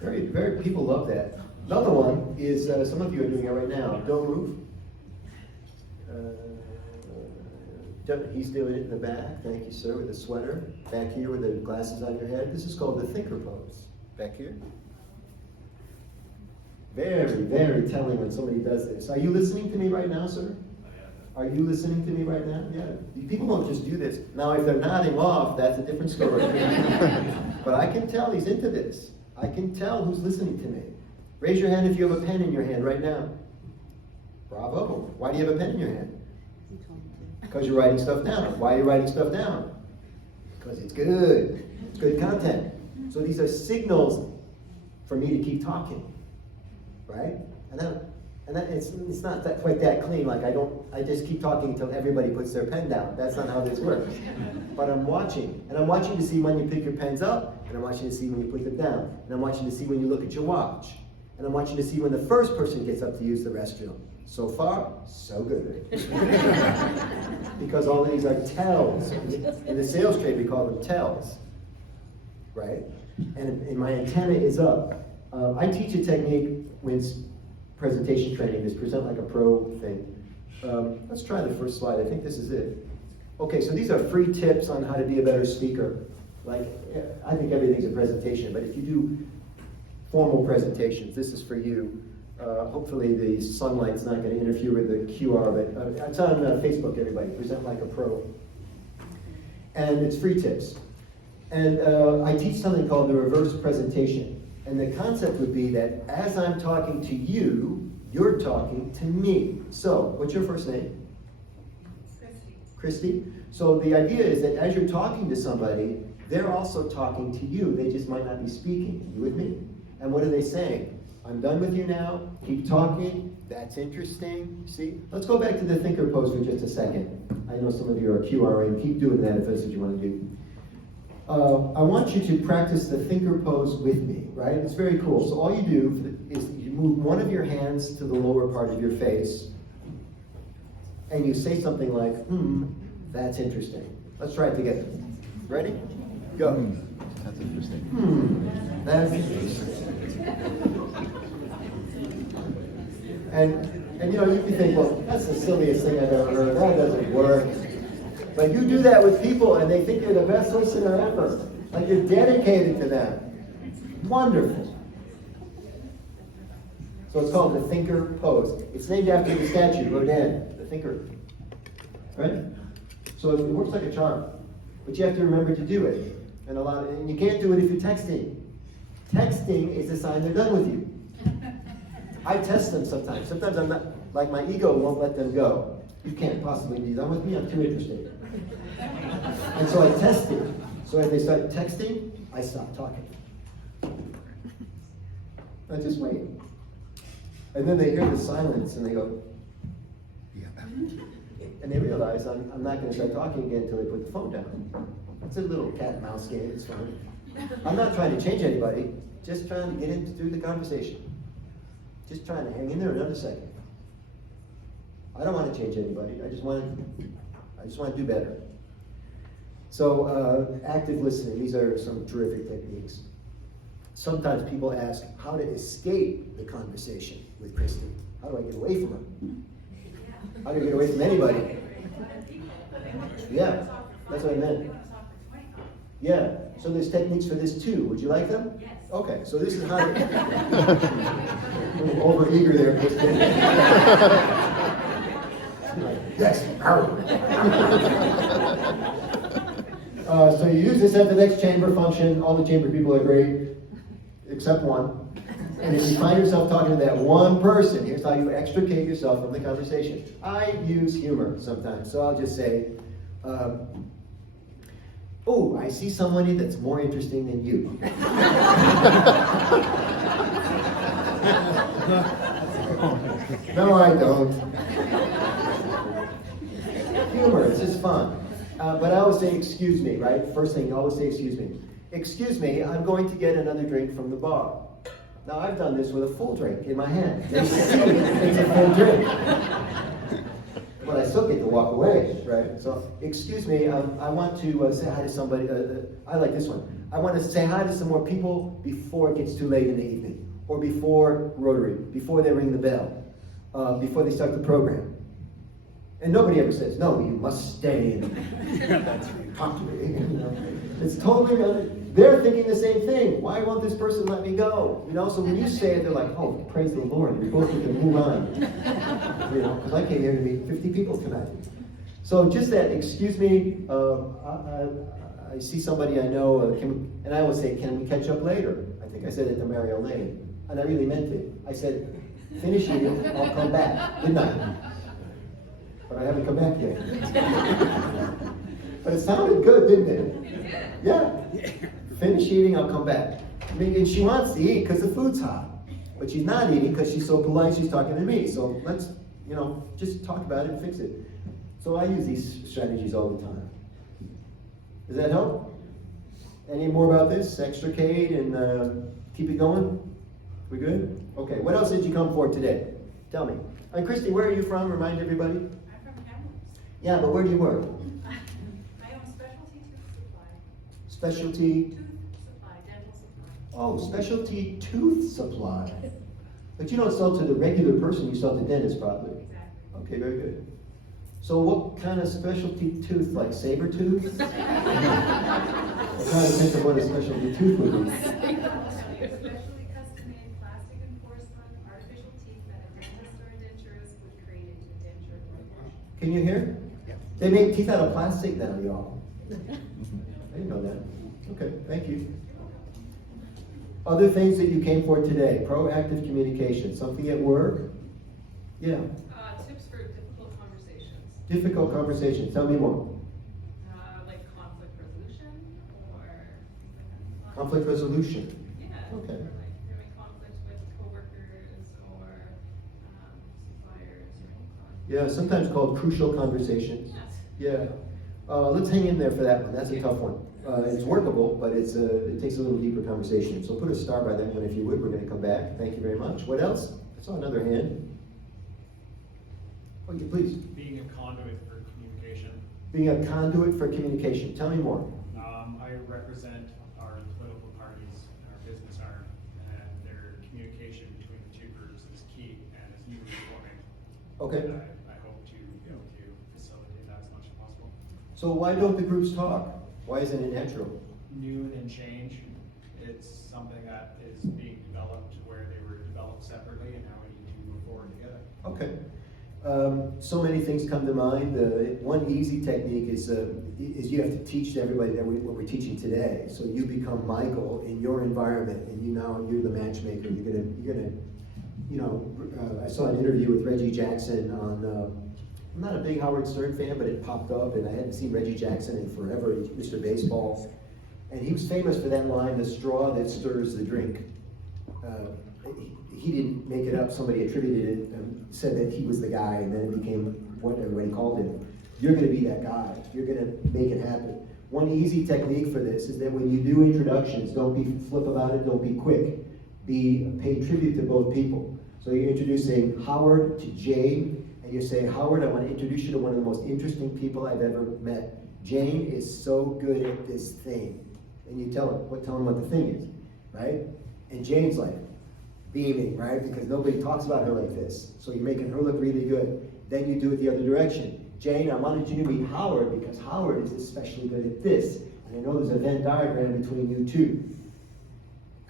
Very, people love that. Another one is, some of you are doing it right now. Don't move. He's doing it in the back. Thank you, sir, with the sweater. Back here with the glasses on your head. This is called the thinker pose. Back here. Very, very telling when somebody does this. Are you listening to me right now, sir? Are you listening to me right now? Yeah. People don't just do this. Now, if they're nodding off, that's a different story. But I can tell he's into this. I can tell who's listening to me. Raise your hand if you have a pen in your hand right now. Bravo. Why do you have a pen in your hand? Because you're writing stuff down. Why are you writing stuff down? Because it's good. It's good content. So these are signals for me to keep talking. Right? And it's not quite that clean, like I just keep talking until everybody puts their pen down. That's not how this works. But I'm watching. And I'm watching to see when you pick your pens up, and I'm watching to see when you put them down. And I'm watching to see when you look at your watch. And I'm watching to see when the first person gets up to use the restroom. So far, so good. Because all of these are tells. In the sales trade, we call them tells. Right? And my antenna is up. I teach a technique when it's presentation training, this present like a pro thing. Let's try the first slide. I think this is it. Okay, so these are free tips on how to be a better speaker. Like, I think everything's a presentation, but if you do formal presentations, this is for you. Hopefully the sunlight's not going to interfere with the QR, but it's on Facebook, everybody. Present like a pro. And it's free tips. And I teach something called the reverse presentation. And the concept would be that as I'm talking to you, you're talking to me. So, what's your first name? Christy. So the idea is that as you're talking to somebody, they're also talking to you. They just might not be speaking. You with me? And what are they saying? I'm done with you now. Keep talking. That's interesting. See? Let's go back to the thinker pose for just a second. I know some of you are QRing. Keep doing that if that's what you want to do. I want you to practice the thinker pose with me, right? It's very cool. So all you do is you move one of your hands to the lower part of your face, and you say something like, that's interesting. Let's try it together. Ready? Go. That's interesting. That's interesting. And you know, you can think, well, that's the silliest thing I've ever heard. That doesn't work. But you do that with people and they think you're the best listener ever. Like you're dedicated to them. Wonderful. So it's called the thinker pose. It's named after the statue, Rodin, the thinker. Right? So it works like a charm. But you have to remember to do it. And you can't do it if you're texting. Texting is a sign they're done with you. I test them sometimes. Sometimes I'm not, like my ego won't let them go. You can't possibly be done with me, I'm too interested. And so I test it. So if they start texting, I stop talking. I just wait. And then they hear the silence and they go, Yeah. and they realize I'm not going to start talking again until they put the phone down. It's a little cat and mouse game, it's fun. I'm not trying to change anybody, just trying to get through the conversation. Just trying to hang in there another second. I don't want to change anybody. I just want to do better. So active listening. These are some terrific techniques. Sometimes people ask how to escape the conversation with Christy. How do I get away from her? How do I get away from anybody? Yeah, that's what I meant. Yeah. So there's techniques for this too. Would you like them? Yes. Okay. So this is how to. Over eager there, Christy. Yes. So you use this at the next chamber function. All the chamber people are great, except one. And if you find yourself talking to that one person, here's how you extricate yourself from the conversation. I use humor sometimes, so I'll just say, oh, I see somebody that's more interesting than you. No, I don't. Humor, it's just fun. But I always say, excuse me, right? First thing, you always say, excuse me. Excuse me, I'm going to get another drink from the bar. Now, I've done this with a full drink in my hand. They see it's a full drink. But I still get to walk away, right? So, excuse me, I want to say hi to somebody. I like this one. I want to say hi to some more people before it gets too late in the evening. Or before Rotary, before they ring the bell, before they start the program. And nobody ever says, no, you must stay and talk to me. You know? It's totally, they're thinking the same thing. Why won't this person let me go? You know, so when you say it, they're like, oh, praise the Lord, we both get to move on. You know, because I came here to meet 50 people tonight. So just that, excuse me, I see somebody I know, and I always say, can we catch up later? I think I said it to Mario Lane, and I really meant it. I said, finish eating, I'll come back. Didn't I? But I haven't come back yet. But it sounded good, didn't it? Yeah. Finish eating, I'll come back. I mean, and she wants to eat because the food's hot. But she's not eating because she's so polite, she's talking to me. So let's, you know, just talk about it and fix it. So I use these strategies all the time. Does that help? Any more about this? Extricate and keep it going? We good? Okay, what else did you come for today? Tell me. And Christy, where are you from? Remind everybody. I'm from Kamloops. Yeah, but where do you work? I own specialty tooth supply. Specialty. Tooth supply, dental supply. Oh, specialty tooth supply. But you don't sell to the regular person, you sell to dentists probably. Exactly. Okay, very good. So what kind of specialty tooth, like saber tooth? I'm trying to think of what a specialty tooth would be. Specially custom-made plastic and porcelain artificial teeth that a dentist or a denturist would create into a denture or brush. Can you hear? They make teeth out of plastic now, y'all. I didn't know that. Okay, thank you. Other things that you came for today, proactive communication, something at work? Yeah, Tips for difficult conversations, difficult conversations, tell me more. like conflict resolution or Conflict resolution. Yeah. Okay. Or like having conflict with coworkers or suppliers or anything. Yeah, sometimes called crucial conversations. Yes. Yeah. Let's hang in there for that one. That's a tough one. It's workable, but it takes a little deeper conversation. So put a star by that one if you would. We're going to come back. Thank you very much. What else? I saw another hand. Oh, yeah, please. Being a conduit for communication. Being a conduit for communication. Tell me more. I represent our political parties and our business arm, and their communication between the two groups is key and is newly forming. Okay. And I hope to be able to facilitate that as much as possible. So why don't the groups talk? Why isn't it natural? New and change. It's something that is being developed where they were developed separately, and now we need to move forward together. Okay. So many things come to mind. One easy technique is you have to teach to everybody that what we're teaching today. So you become Michael in your environment, and you're the matchmaker. You're gonna, I saw an interview with Reggie Jackson on. I'm not a big Howard Stern fan, but it popped up, and I hadn't seen Reggie Jackson in forever. He's Mr. Baseball, and he was famous for that line: "The straw that stirs the drink." He didn't make it up. Somebody attributed it and said that he was the guy, and then it became what everybody called him. You're going to be that guy. You're going to make it happen. One easy technique for this is that when you do introductions, don't be flip about it. Don't be quick. Pay tribute to both people. So you're introducing Howard to Jane, and you say, Howard, I want to introduce you to one of the most interesting people I've ever met. Jane is so good at this thing. And you tell him what the thing is, right? And Jane's like, beaming, right? Because nobody talks about her like this. So you're making her look really good. Then you do it the other direction. Jane, I wanted you to meet Howard because Howard is especially good at this. And I know there's a Venn diagram between you two.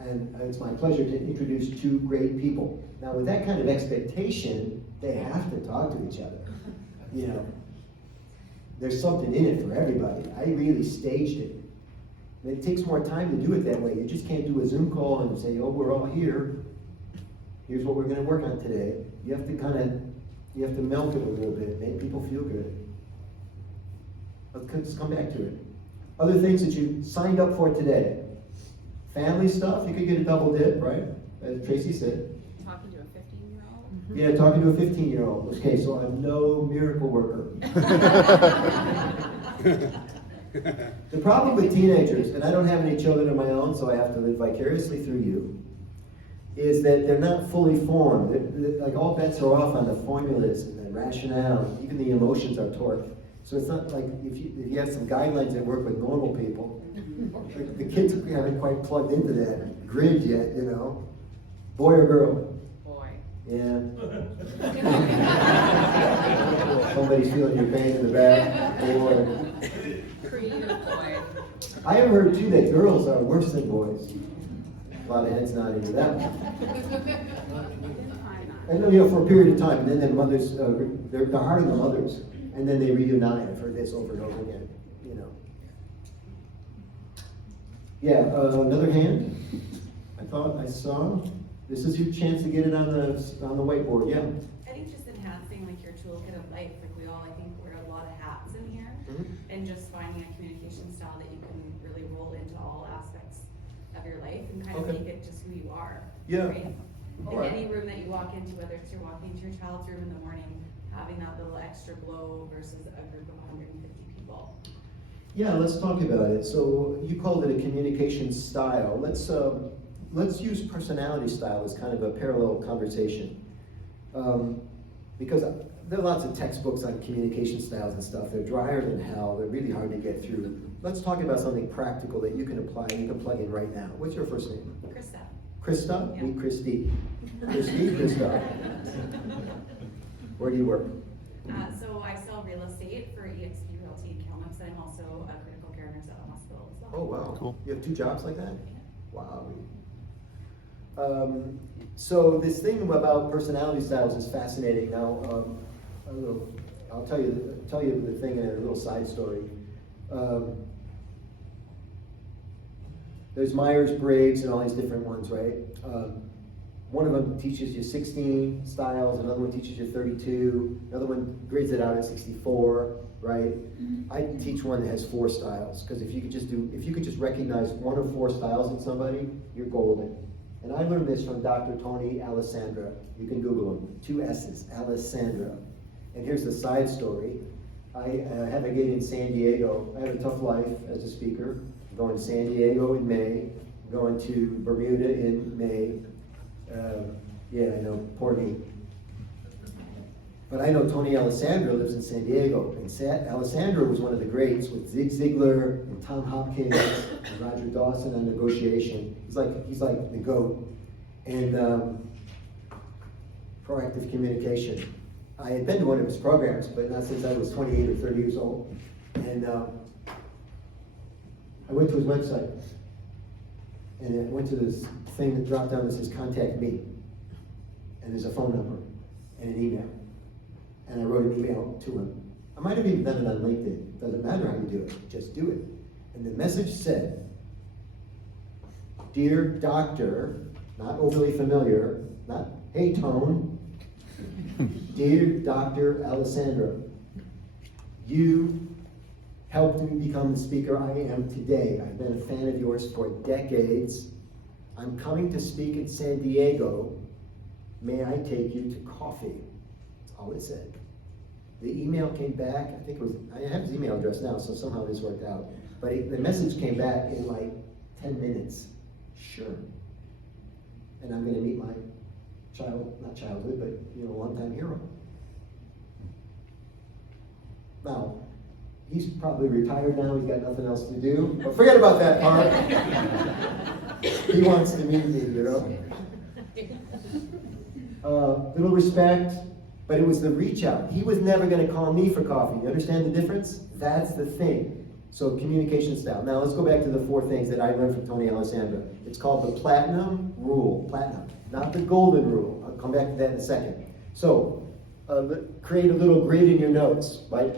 And it's my pleasure to introduce two great people. Now with that kind of expectation, they have to talk to each other. you know, there's something in it for everybody. I really staged it. And it takes more time to do it that way. You just can't do a Zoom call and say, oh, we're all here. Here's what we're gonna work on today. You have to you have to milk it a little bit, make people feel good. Let's come back to it. Other things that you signed up for today. Family stuff, you could get a double dip, right? As Tracy said. Talking to a 15-year-old? Yeah, talking to a 15-year-old. Okay, so I'm no miracle worker. The problem with teenagers, and I don't have any children of my own, so I have to live vicariously through you, is that they're not fully formed. Like all bets are off on the formulas and the rationale, even the emotions are torqued. So it's not like if you have some guidelines that work with normal people, the kids haven't quite plugged into that grid yet, you know. Boy or girl? Boy. Yeah. Somebody's feeling your pain in the back. Boy. Creative boy. I have heard too that girls are worse than boys. A lot of heads nodding to that one. And you know, for a period of time, and then the mothers, they're harder than mothers, and then they reunite. I've heard this over and over again, you know. Yeah, another hand. I thought I saw. This is your chance to get it on the whiteboard. Yeah. I think just enhancing like your toolkit of life. Like we all, I think, wear a lot of hats in here, and just finding a communication style that you can really roll into all aspects of your life and kind of make it just who you are. Yeah. Right? All In right. any room that you walk into, whether it's you're walking into your child's room in the morning, having that little extra glow versus a group of 150 people. Yeah, let's talk about it. So you called it a communication style. Let's use personality style as kind of a parallel conversation. Because there are lots of textbooks on communication styles and stuff. They're drier than hell. They're really hard to get through. Let's talk about something practical that you can apply, you can plug in right now. What's your first name? Krista. Krista? Yeah. Meet Christy. Christy, Krista. Where do you work? So I sell real estate for EXP Realty in Kamloops, and I'm also a critical care nurse at a hospital as well. Oh, wow. Cool. You have 2 jobs like that? Wow. So this thing about personality styles is fascinating. Now, I'll tell you the thing in a little side story. There's Myers-Briggs and all these different ones, right? One of them teaches you 16 styles, another one teaches you 32, another one grades it out at 64, right? I teach one that has 4 styles, because if you could just recognize 1 of 4 styles in somebody, you're golden. And I learned this from Dr. Tony Alessandra. You can Google him, 2 S's, Alessandra. And here's the side story. I have a gig in San Diego. I have a tough life as a speaker. I'm going to San Diego in May. I'm going to Bermuda in May. Yeah, I know, poor me. But I know Tony Alessandra lives in San Diego. And Alessandra was one of the greats with Zig Ziglar and Tom Hopkins and Roger Dawson on Negotiation. He's like the GOAT. And proactive communication. I had been to one of his programs, but not since I was 28 or 30 years old. And I went to his website. And I went to this thing that dropped down that says contact me. And there's a phone number and an email. And I wrote an email to him. I might have even done it on LinkedIn. Doesn't matter how you do it, just do it. And the message said, "Dear Doctor," not overly familiar, not, "Hey Tone," "Dear Dr. Alessandra, you helped me become the speaker I am today. I've been a fan of yours for decades. I'm coming to speak in San Diego. May I take you to coffee?" That's all it said. The email came back, I think it was, I have his email address now, so somehow this worked out. But the message came back in like 10 minutes. Sure. And I'm gonna meet my not childhood, but longtime hero. Now, he's probably retired now, he's got nothing else to do, but forget about that part. He wants to meet me, little respect, but it was the reach out. He was never gonna call me for coffee. You understand the difference? That's the thing. So communication style. Now let's go back to the 4 things that I learned from Tony Alessandra. It's called the platinum rule. Platinum, not the golden rule. I'll come back to that in a second. So, create a little grid in your notes, right?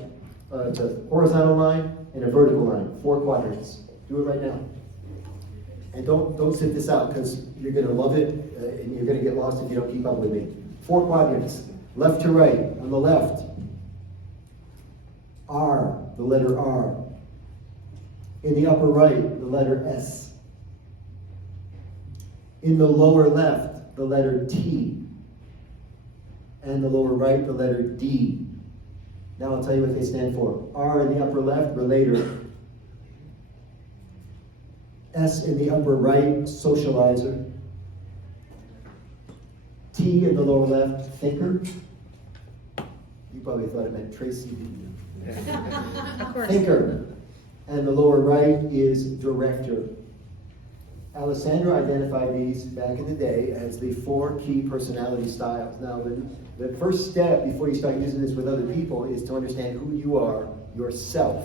It's a horizontal line and a vertical line, 4 quadrants. Do it right now. And don't sit this out, because you're going to love it, and you're going to get lost if you don't keep up with me. 4 quadrants, left to right. On the left, R, the letter R. In the upper right, the letter S. In the lower left, the letter T. And the lower right, the letter D. Now I'll tell you what they stand for. R in the upper left, relator. S in the upper right, socializer. T in the lower left, thinker. You probably thought it meant Tracy. Of course. Thinker. And the lower right is director. Alessandra identified these back in the day as the 4 key personality styles. Now, the first step before you start using this with other people is to understand who you are yourself.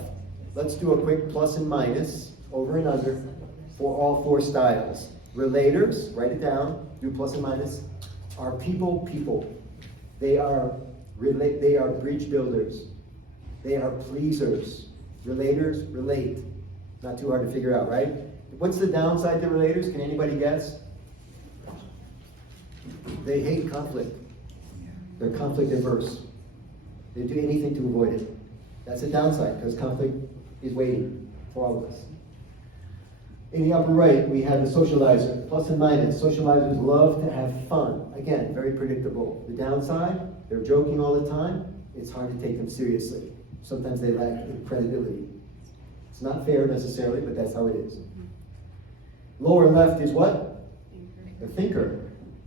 Let's do a quick plus and minus, over and under, for all 4 styles. Relators, write it down, do plus and minus, are people. They are bridge builders. They are pleasers. Relators, relate. Not too hard to figure out, right? What's the downside to relators? Can anybody guess? They hate conflict. They're conflict averse. They do anything to avoid it. That's a downside, because conflict is waiting for all of us. In the upper right, we have the socializer, plus and minus. Socializers love to have fun. Again, very predictable. The downside, they're joking all the time. It's hard to take them seriously. Sometimes they lack credibility. It's not fair necessarily, but that's how it is. Lower left is what? A thinker.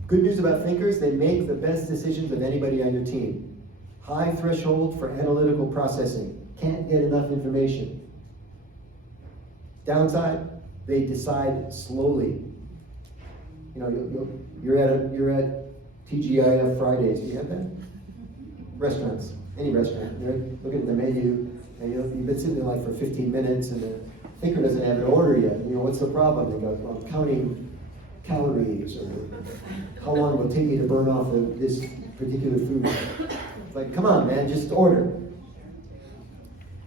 Good news about thinkers, they make the best decisions of anybody on your team. High threshold for analytical processing. Can't get enough information. Downside, they decide slowly. You know, you're at TGIF Fridays. Do you have that? Restaurants, any restaurant. You're looking at the menu, and you've been sitting there like for 15 minutes, and the thinker doesn't have an order yet. You know, what's the problem? They go, well, I'm counting calories, or how long will it take me to burn off of this particular food. It's like, come on, man, just order.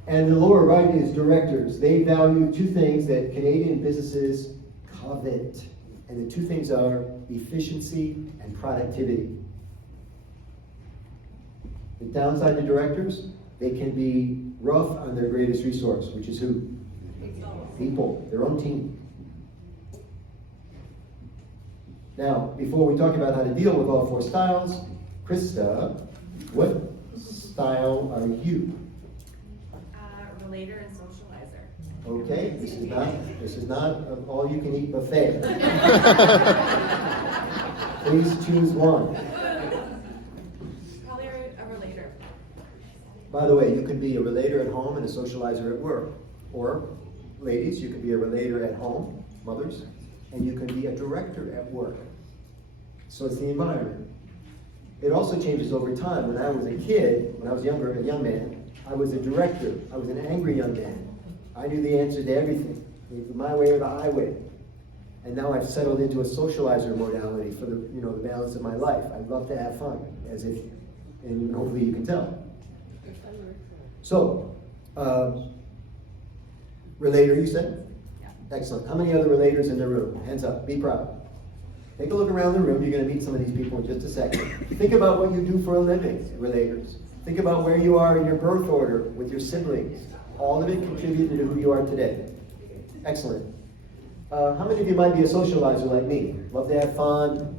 And the lower right is directors. They value 2 things that Canadian businesses covet. And the 2 things are efficiency and productivity. The downside to directors, they can be rough on their greatest resource, which is who? People, their own team. Now, before we talk about how to deal with all 4 styles, Krista, what style are you? Relator and socializer. Okay, this is not an all-you-can-eat buffet. Please choose one. Probably a relator. By the way, you could be a relator at home and a socializer at work. Or, ladies, you could be a relator at home, mothers, and you can be a director at work. So it's the environment. It also changes over time. When I was a kid, when I was younger, a young man, I was a director. I was an angry young man. I knew the answer to everything. It was my way or the highway. And now I've settled into a socializer modality for the balance of my life. I love to have fun, and hopefully you can tell. So, relator, you said? Yeah. Excellent. How many other relators in the room? Hands up. Be proud. Take a look around the room. You're going to meet some of these people in just a second. Think about what you do for a living, relators. Think about where you are in your birth order with your siblings. All of it contributed to who you are today. Excellent. How many of you might be a socializer like me? Love to have fun.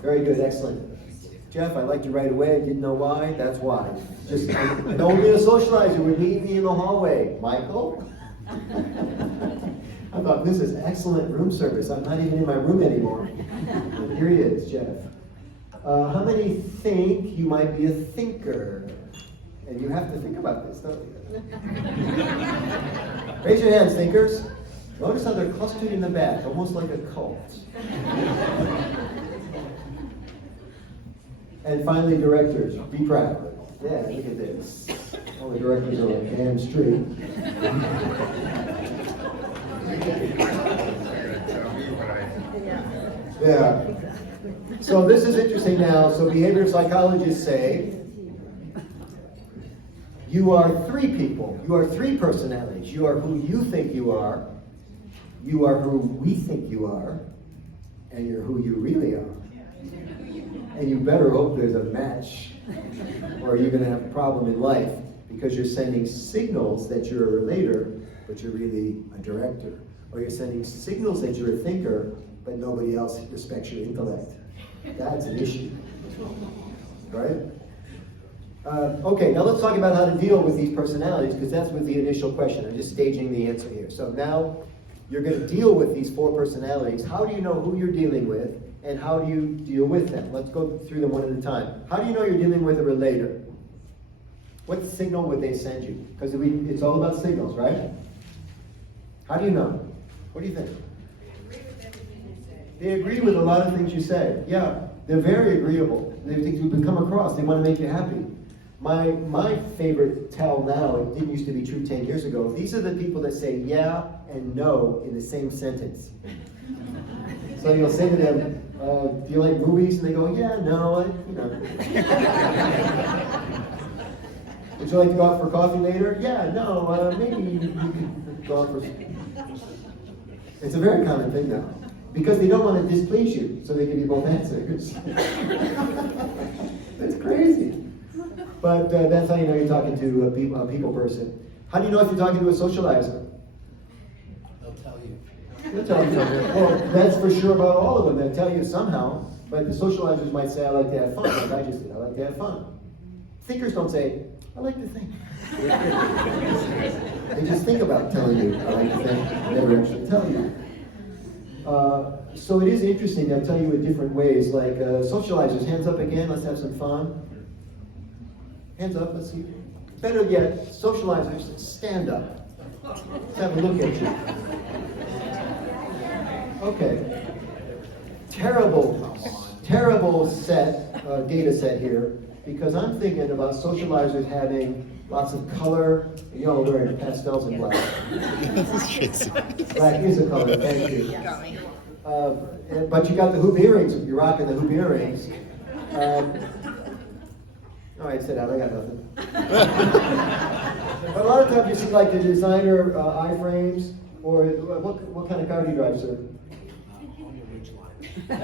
Very good. Excellent. Jeff, I liked you right away. I didn't know why. That's why. Just only a socializer would meet me in the hallway. Michael? I thought, this is excellent room service. I'm not even in my room anymore. But here he is, Jeff. How many think you might be a thinker? And you have to think about this, don't you? Raise your hands, thinkers. Notice how they're clustered in the back, almost like a cult. And finally, directors, be proud. Yeah, look at this. All the directors are on damn straight. Yeah. So this is interesting now. So behavioral psychologists say You are three people. You are three personalities. You are who you think you are who we think you are, and you're who you really are. And you better hope there's a match, or you're going to have a problem in life, because you're sending signals that you're a relator, but you're really a director. Or you're sending signals that you're a thinker, but nobody else respects your intellect. That's an issue. Right? Okay, now let's talk about how to deal with these personalities, because that's with the initial question. I'm just staging the answer here. So now you're going to deal with these four personalities. How do you know who you're dealing with, and how do you deal with them? Let's go through them one at a time. How do you know you're dealing with a relator? What signal would they send you? Because it's all about signals, right? How do you know? What do you think? They agree with a lot of things you say. Yeah, they're very agreeable. They think you come across. They want to make you happy. My favorite tell now, it didn't used to be true 10 years ago, these are the people that say yeah and no in the same sentence. So you'll say to them, do you like movies? And they go, yeah, no, Would you like to go out for coffee later? Yeah, no, maybe you could go out for... It's a very common thing now. Because they don't want to displease you, so they give you both answers. That's crazy. But that's how you know you're talking to a people person. How do you know if you're talking to a socializer? They'll tell you. They'll tell you something. Well, that's for sure about all of them. They'll tell you somehow. But the socializers might say, I like to have fun, like I just did. I like to have fun. Thinkers don't say, I like to think. They just think about telling you, I like to think, never actually tell you. So it is interesting, they'll tell you in different ways, like socializers, hands up again, let's have some fun. Hands up, let's see. Better yet, socializers, stand up. Let's have a look at you. Okay. Terrible data set here, because I'm thinking about socializers having lots of color, wearing pastels and black. Black is a color, thank you. But you got the hoop earrings, you're rocking the hoop earrings. All right, sit down, I got nothing. But a lot of times you see like the designer iframes, or what kind of car do you drive, sir? A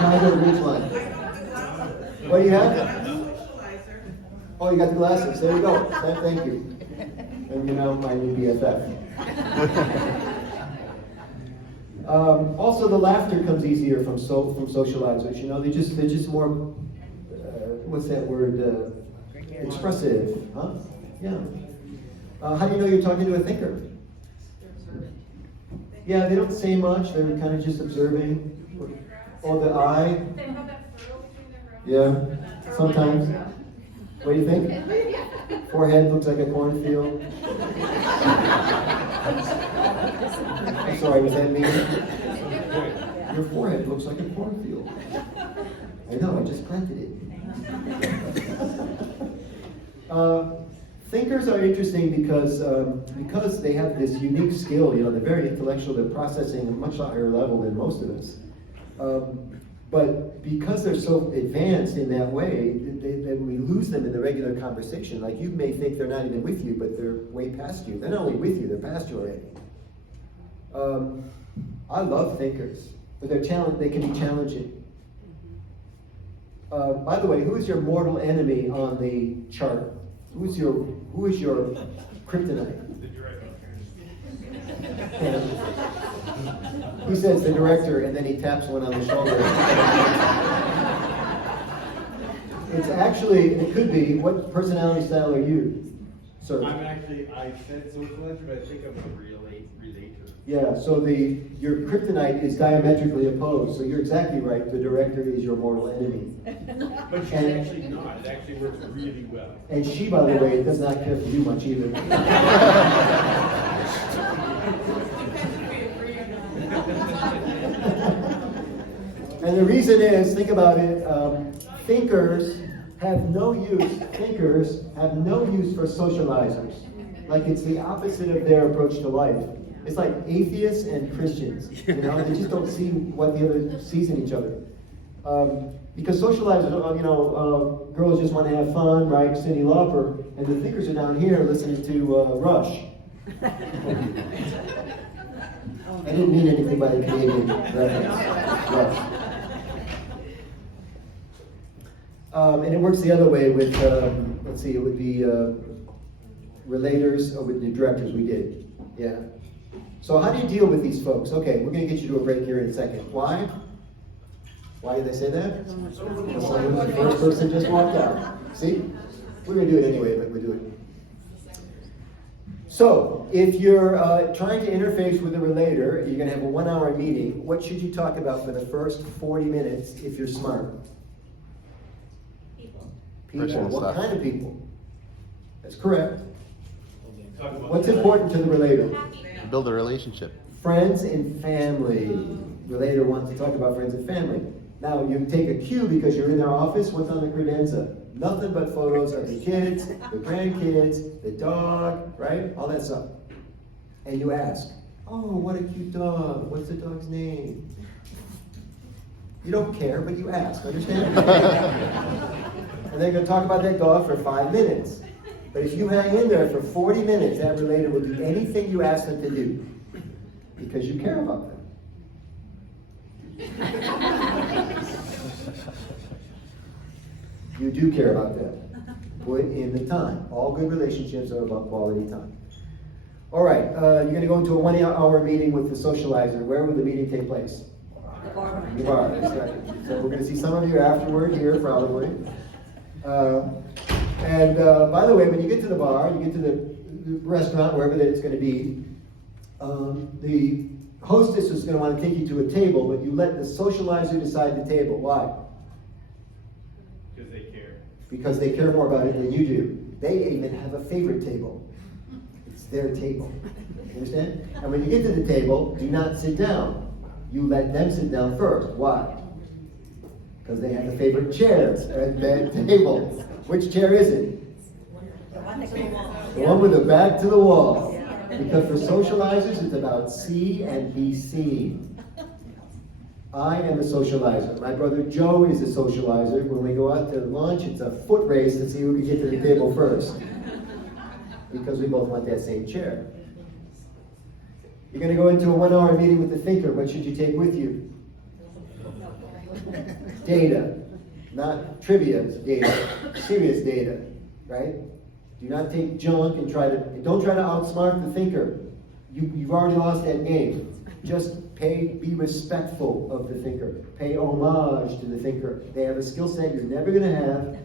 Honda Ridgeline. What do you have? Oh, you got the glasses. There you go. Thank you. And you're now my new BFF. Also, the laughter comes easier from socializers. They're just more. What's that word? Expressive, huh? Yeah. How do you know you're talking to a thinker? Yeah, they don't say much. They're kind of just observing. Or the eye. Yeah, sometimes. What do you think? Forehead looks like a cornfield. I'm sorry, was that mean? Your forehead looks like a cornfield. I know, I just planted it. Thinkers are interesting because they have this unique skill. They're very intellectual. They're processing at a much higher level than most of us. But because they're so advanced in that way, that we lose them in the regular conversation. Like you may think they're not even with you, but they're way past you. They're not only with you, they're past you already. I love thinkers, but they can be challenging. By the way, who is your mortal enemy on the chart? Who is your kryptonite? The director. He says the director, and then he taps one on the shoulder. It could be, what personality style are you, sir? I said socializer, but I think I'm a relator. Yeah, so your kryptonite is diametrically opposed, so you're exactly right. The director is your mortal enemy. But she's actually not. It actually works really well. And she, by the way, does not care to do much either. And the reason is, think about it, thinkers have no use for socializers. Like it's the opposite of their approach to life. It's like atheists and Christians, they just don't see what the other sees in each other. Because socializers, girls just want to have fun, right? Cyndi Lauper And the thinkers are down here listening to Rush. I didn't mean anything by the Canadian reference. Rush. And it works the other way with, let's see, it would be relators, or with the directors we did. Yeah. So how do you deal with these folks? Okay, we're going to get you to a break here in a second. Why? Why did they say that? Because the first person just walked out. See? We're going to do it anyway, but we're doing it. So, if you're trying to interface with a relator, you're going to have a 1-hour meeting. What should you talk about for the first 40 minutes if you're smart? People. People. Personal What stuff. kind of people? That's correct. Talk about What's that. important to the relator? Build a relationship. Friends and family. Relator wants to talk about friends and family. Now, you take a cue because you're in their office. What's on the credenza? Nothing but photos of the kids, the grandkids, the dog, right? All that stuff. And you ask, oh, what a cute dog. What's the dog's name? You don't care, but you ask, understand? And they're going to talk about that dog for 5 minutes. But if you hang in there for 40 minutes, that relator will do anything you ask them to do. Because you care about them. You do care about them. Put in the time. All good relationships are about quality time. All right, you're going to go into a 1-hour meeting with the socializer. Where will the meeting take place? The bar. The bar, that's right. So we're going to see some of you afterward here, probably. By the way, when you get to the bar, you get to the restaurant, wherever that it's going to be, the hostess is going to want to take you to a table, but you let the socializer decide the table. Why? Because they care. Because they care more about it than you do. They even have a favorite table. It's their table. You understand? And when you get to the table, do not sit down. You let them sit down first. Why? Because they have the favorite chairs at that table. Which chair is it? The one with the back to the wall. Because for socializers, it's about see and be seen. I am a socializer. My brother Joe is a socializer. When we go out to lunch, it's a foot race to see who can get to the table first. Because we both want that same chair. You're going to go into a 1-hour meeting with the thinker. What should you take with you? Data. Not trivia data. Serious data. Right? Do not take junk and don't try to outsmart the thinker. You've already lost that game. Just be respectful of the thinker. Pay homage to the thinker. They have a skill set you're never going to have.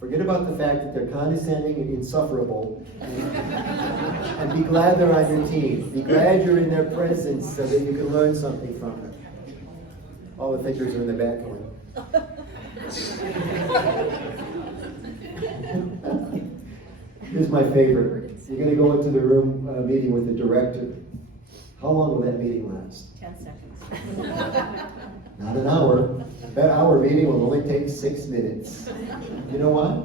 Forget about the fact that they're condescending and insufferable. And be glad they're on your team. Be glad you're in their presence so that you can learn something from them. All the thinkers are in the back going. Here's my favorite. You're going to go into the room meeting with the director. How long will that meeting last? 10 seconds. Not an hour. That hour meeting will only take 6 minutes. You know why?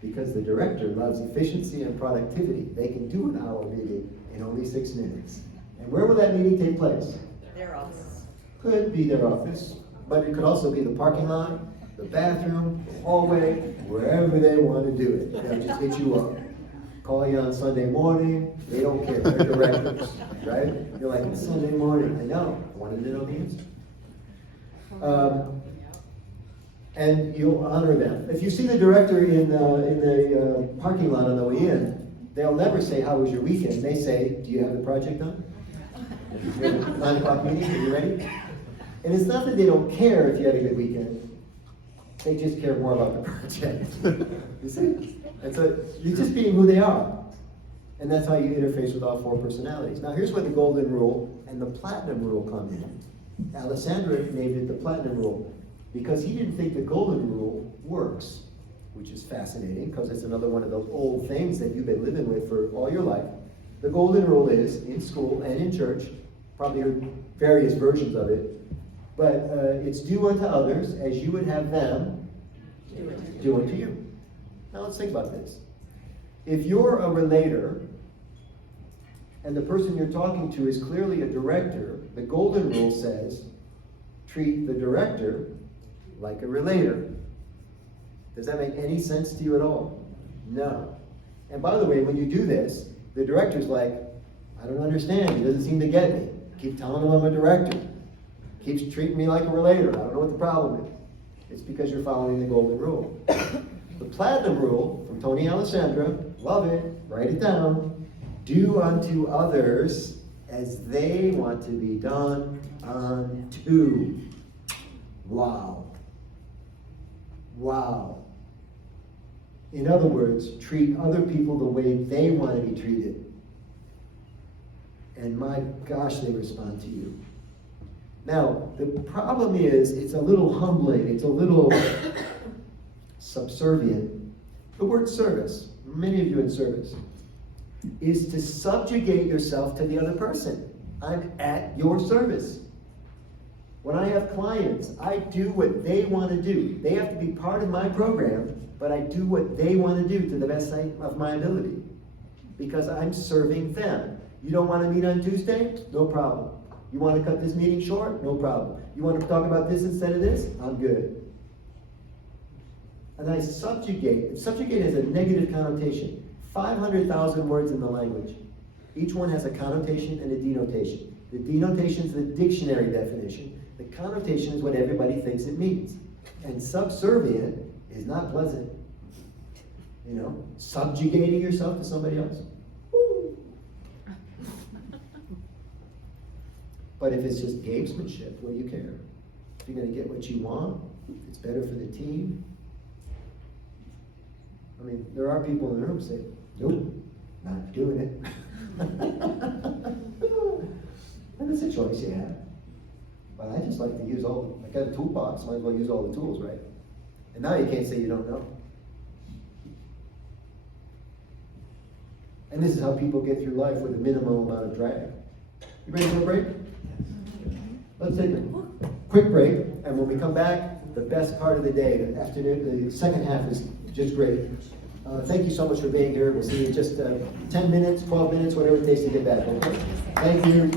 Because the director loves efficiency and productivity. They can do an hour meeting in only 6 minutes. And where will that meeting take place? Their office. Could be their office, but it could also be the parking lot, the bathroom, the hallway, wherever they want to do it. They'll just hit you up. Call you on Sunday morning, they don't care, they're directors, right? You're like, it's Sunday morning, I know, I wanted to know the answer. And you'll honor them. If you see the director in the parking lot on the way in, they'll never say, how was your weekend? They say, do you have the project done? You have a 9 o'clock meeting, are you ready? And it's not that they don't care if you had a good weekend. They just care more about the project. You see? And so you're just being who they are. And that's how you interface with all 4 personalities. Now here's where the golden rule and the platinum rule come in. Alessandra named it the platinum rule because he didn't think the golden rule works, which is fascinating because it's another one of those old things that you've been living with for all your life. The golden rule is, in school and in church, probably heard various versions of it, but it's do unto others as you would have them do unto you. Now let's think about this. If you're a relator, and the person you're talking to is clearly a director, the golden rule says, treat the director like a relator. Does that make any sense to you at all? No. And by the way, when you do this, the director's like, I don't understand, he doesn't seem to get me. Keep telling him I'm a director. Keeps treating me like a relator, I don't know what the problem is. It's because you're following the golden rule. The platinum rule from Tony Alessandra, love it, write it down. Do unto others as they want to be done unto. Wow. Wow. In other words, treat other people the way they want to be treated. And my gosh, they respond to you. Now, the problem is, it's a little humbling, it's a little subservient. The word service, many of you in service, is to subjugate yourself to the other person. I'm at your service. When I have clients, I do what they want to do. They have to be part of my program, but I do what they want to do to the best of my ability. Because I'm serving them. You don't want to meet on Tuesday? No problem. You want to cut this meeting short? No problem. You want to talk about this instead of this? I'm good. And I subjugate. Subjugate has a negative connotation. 500,000 words in the language. Each one has a connotation and a denotation. The denotation is the dictionary definition. The connotation is what everybody thinks it means. And subservient is not pleasant. You know, subjugating yourself to somebody else. Woo. But if it's just gamesmanship, what do you care? If you're going to get what you want, it's better for the team. I mean, there are people in the room who say, nope, not doing it. And it's a choice you have. But I just like to use I got a toolbox, might as well use all the tools, right? And now you can't say you don't know. And this is how people get through life with a minimum amount of drag. You ready for a break? Let's take a quick break, and when we come back, the best part of the day, the afternoon, the second half is just great. Thank you so much for being here. We'll see you in just 10 minutes, 12 minutes, whatever it takes to get back, okay? Thank you.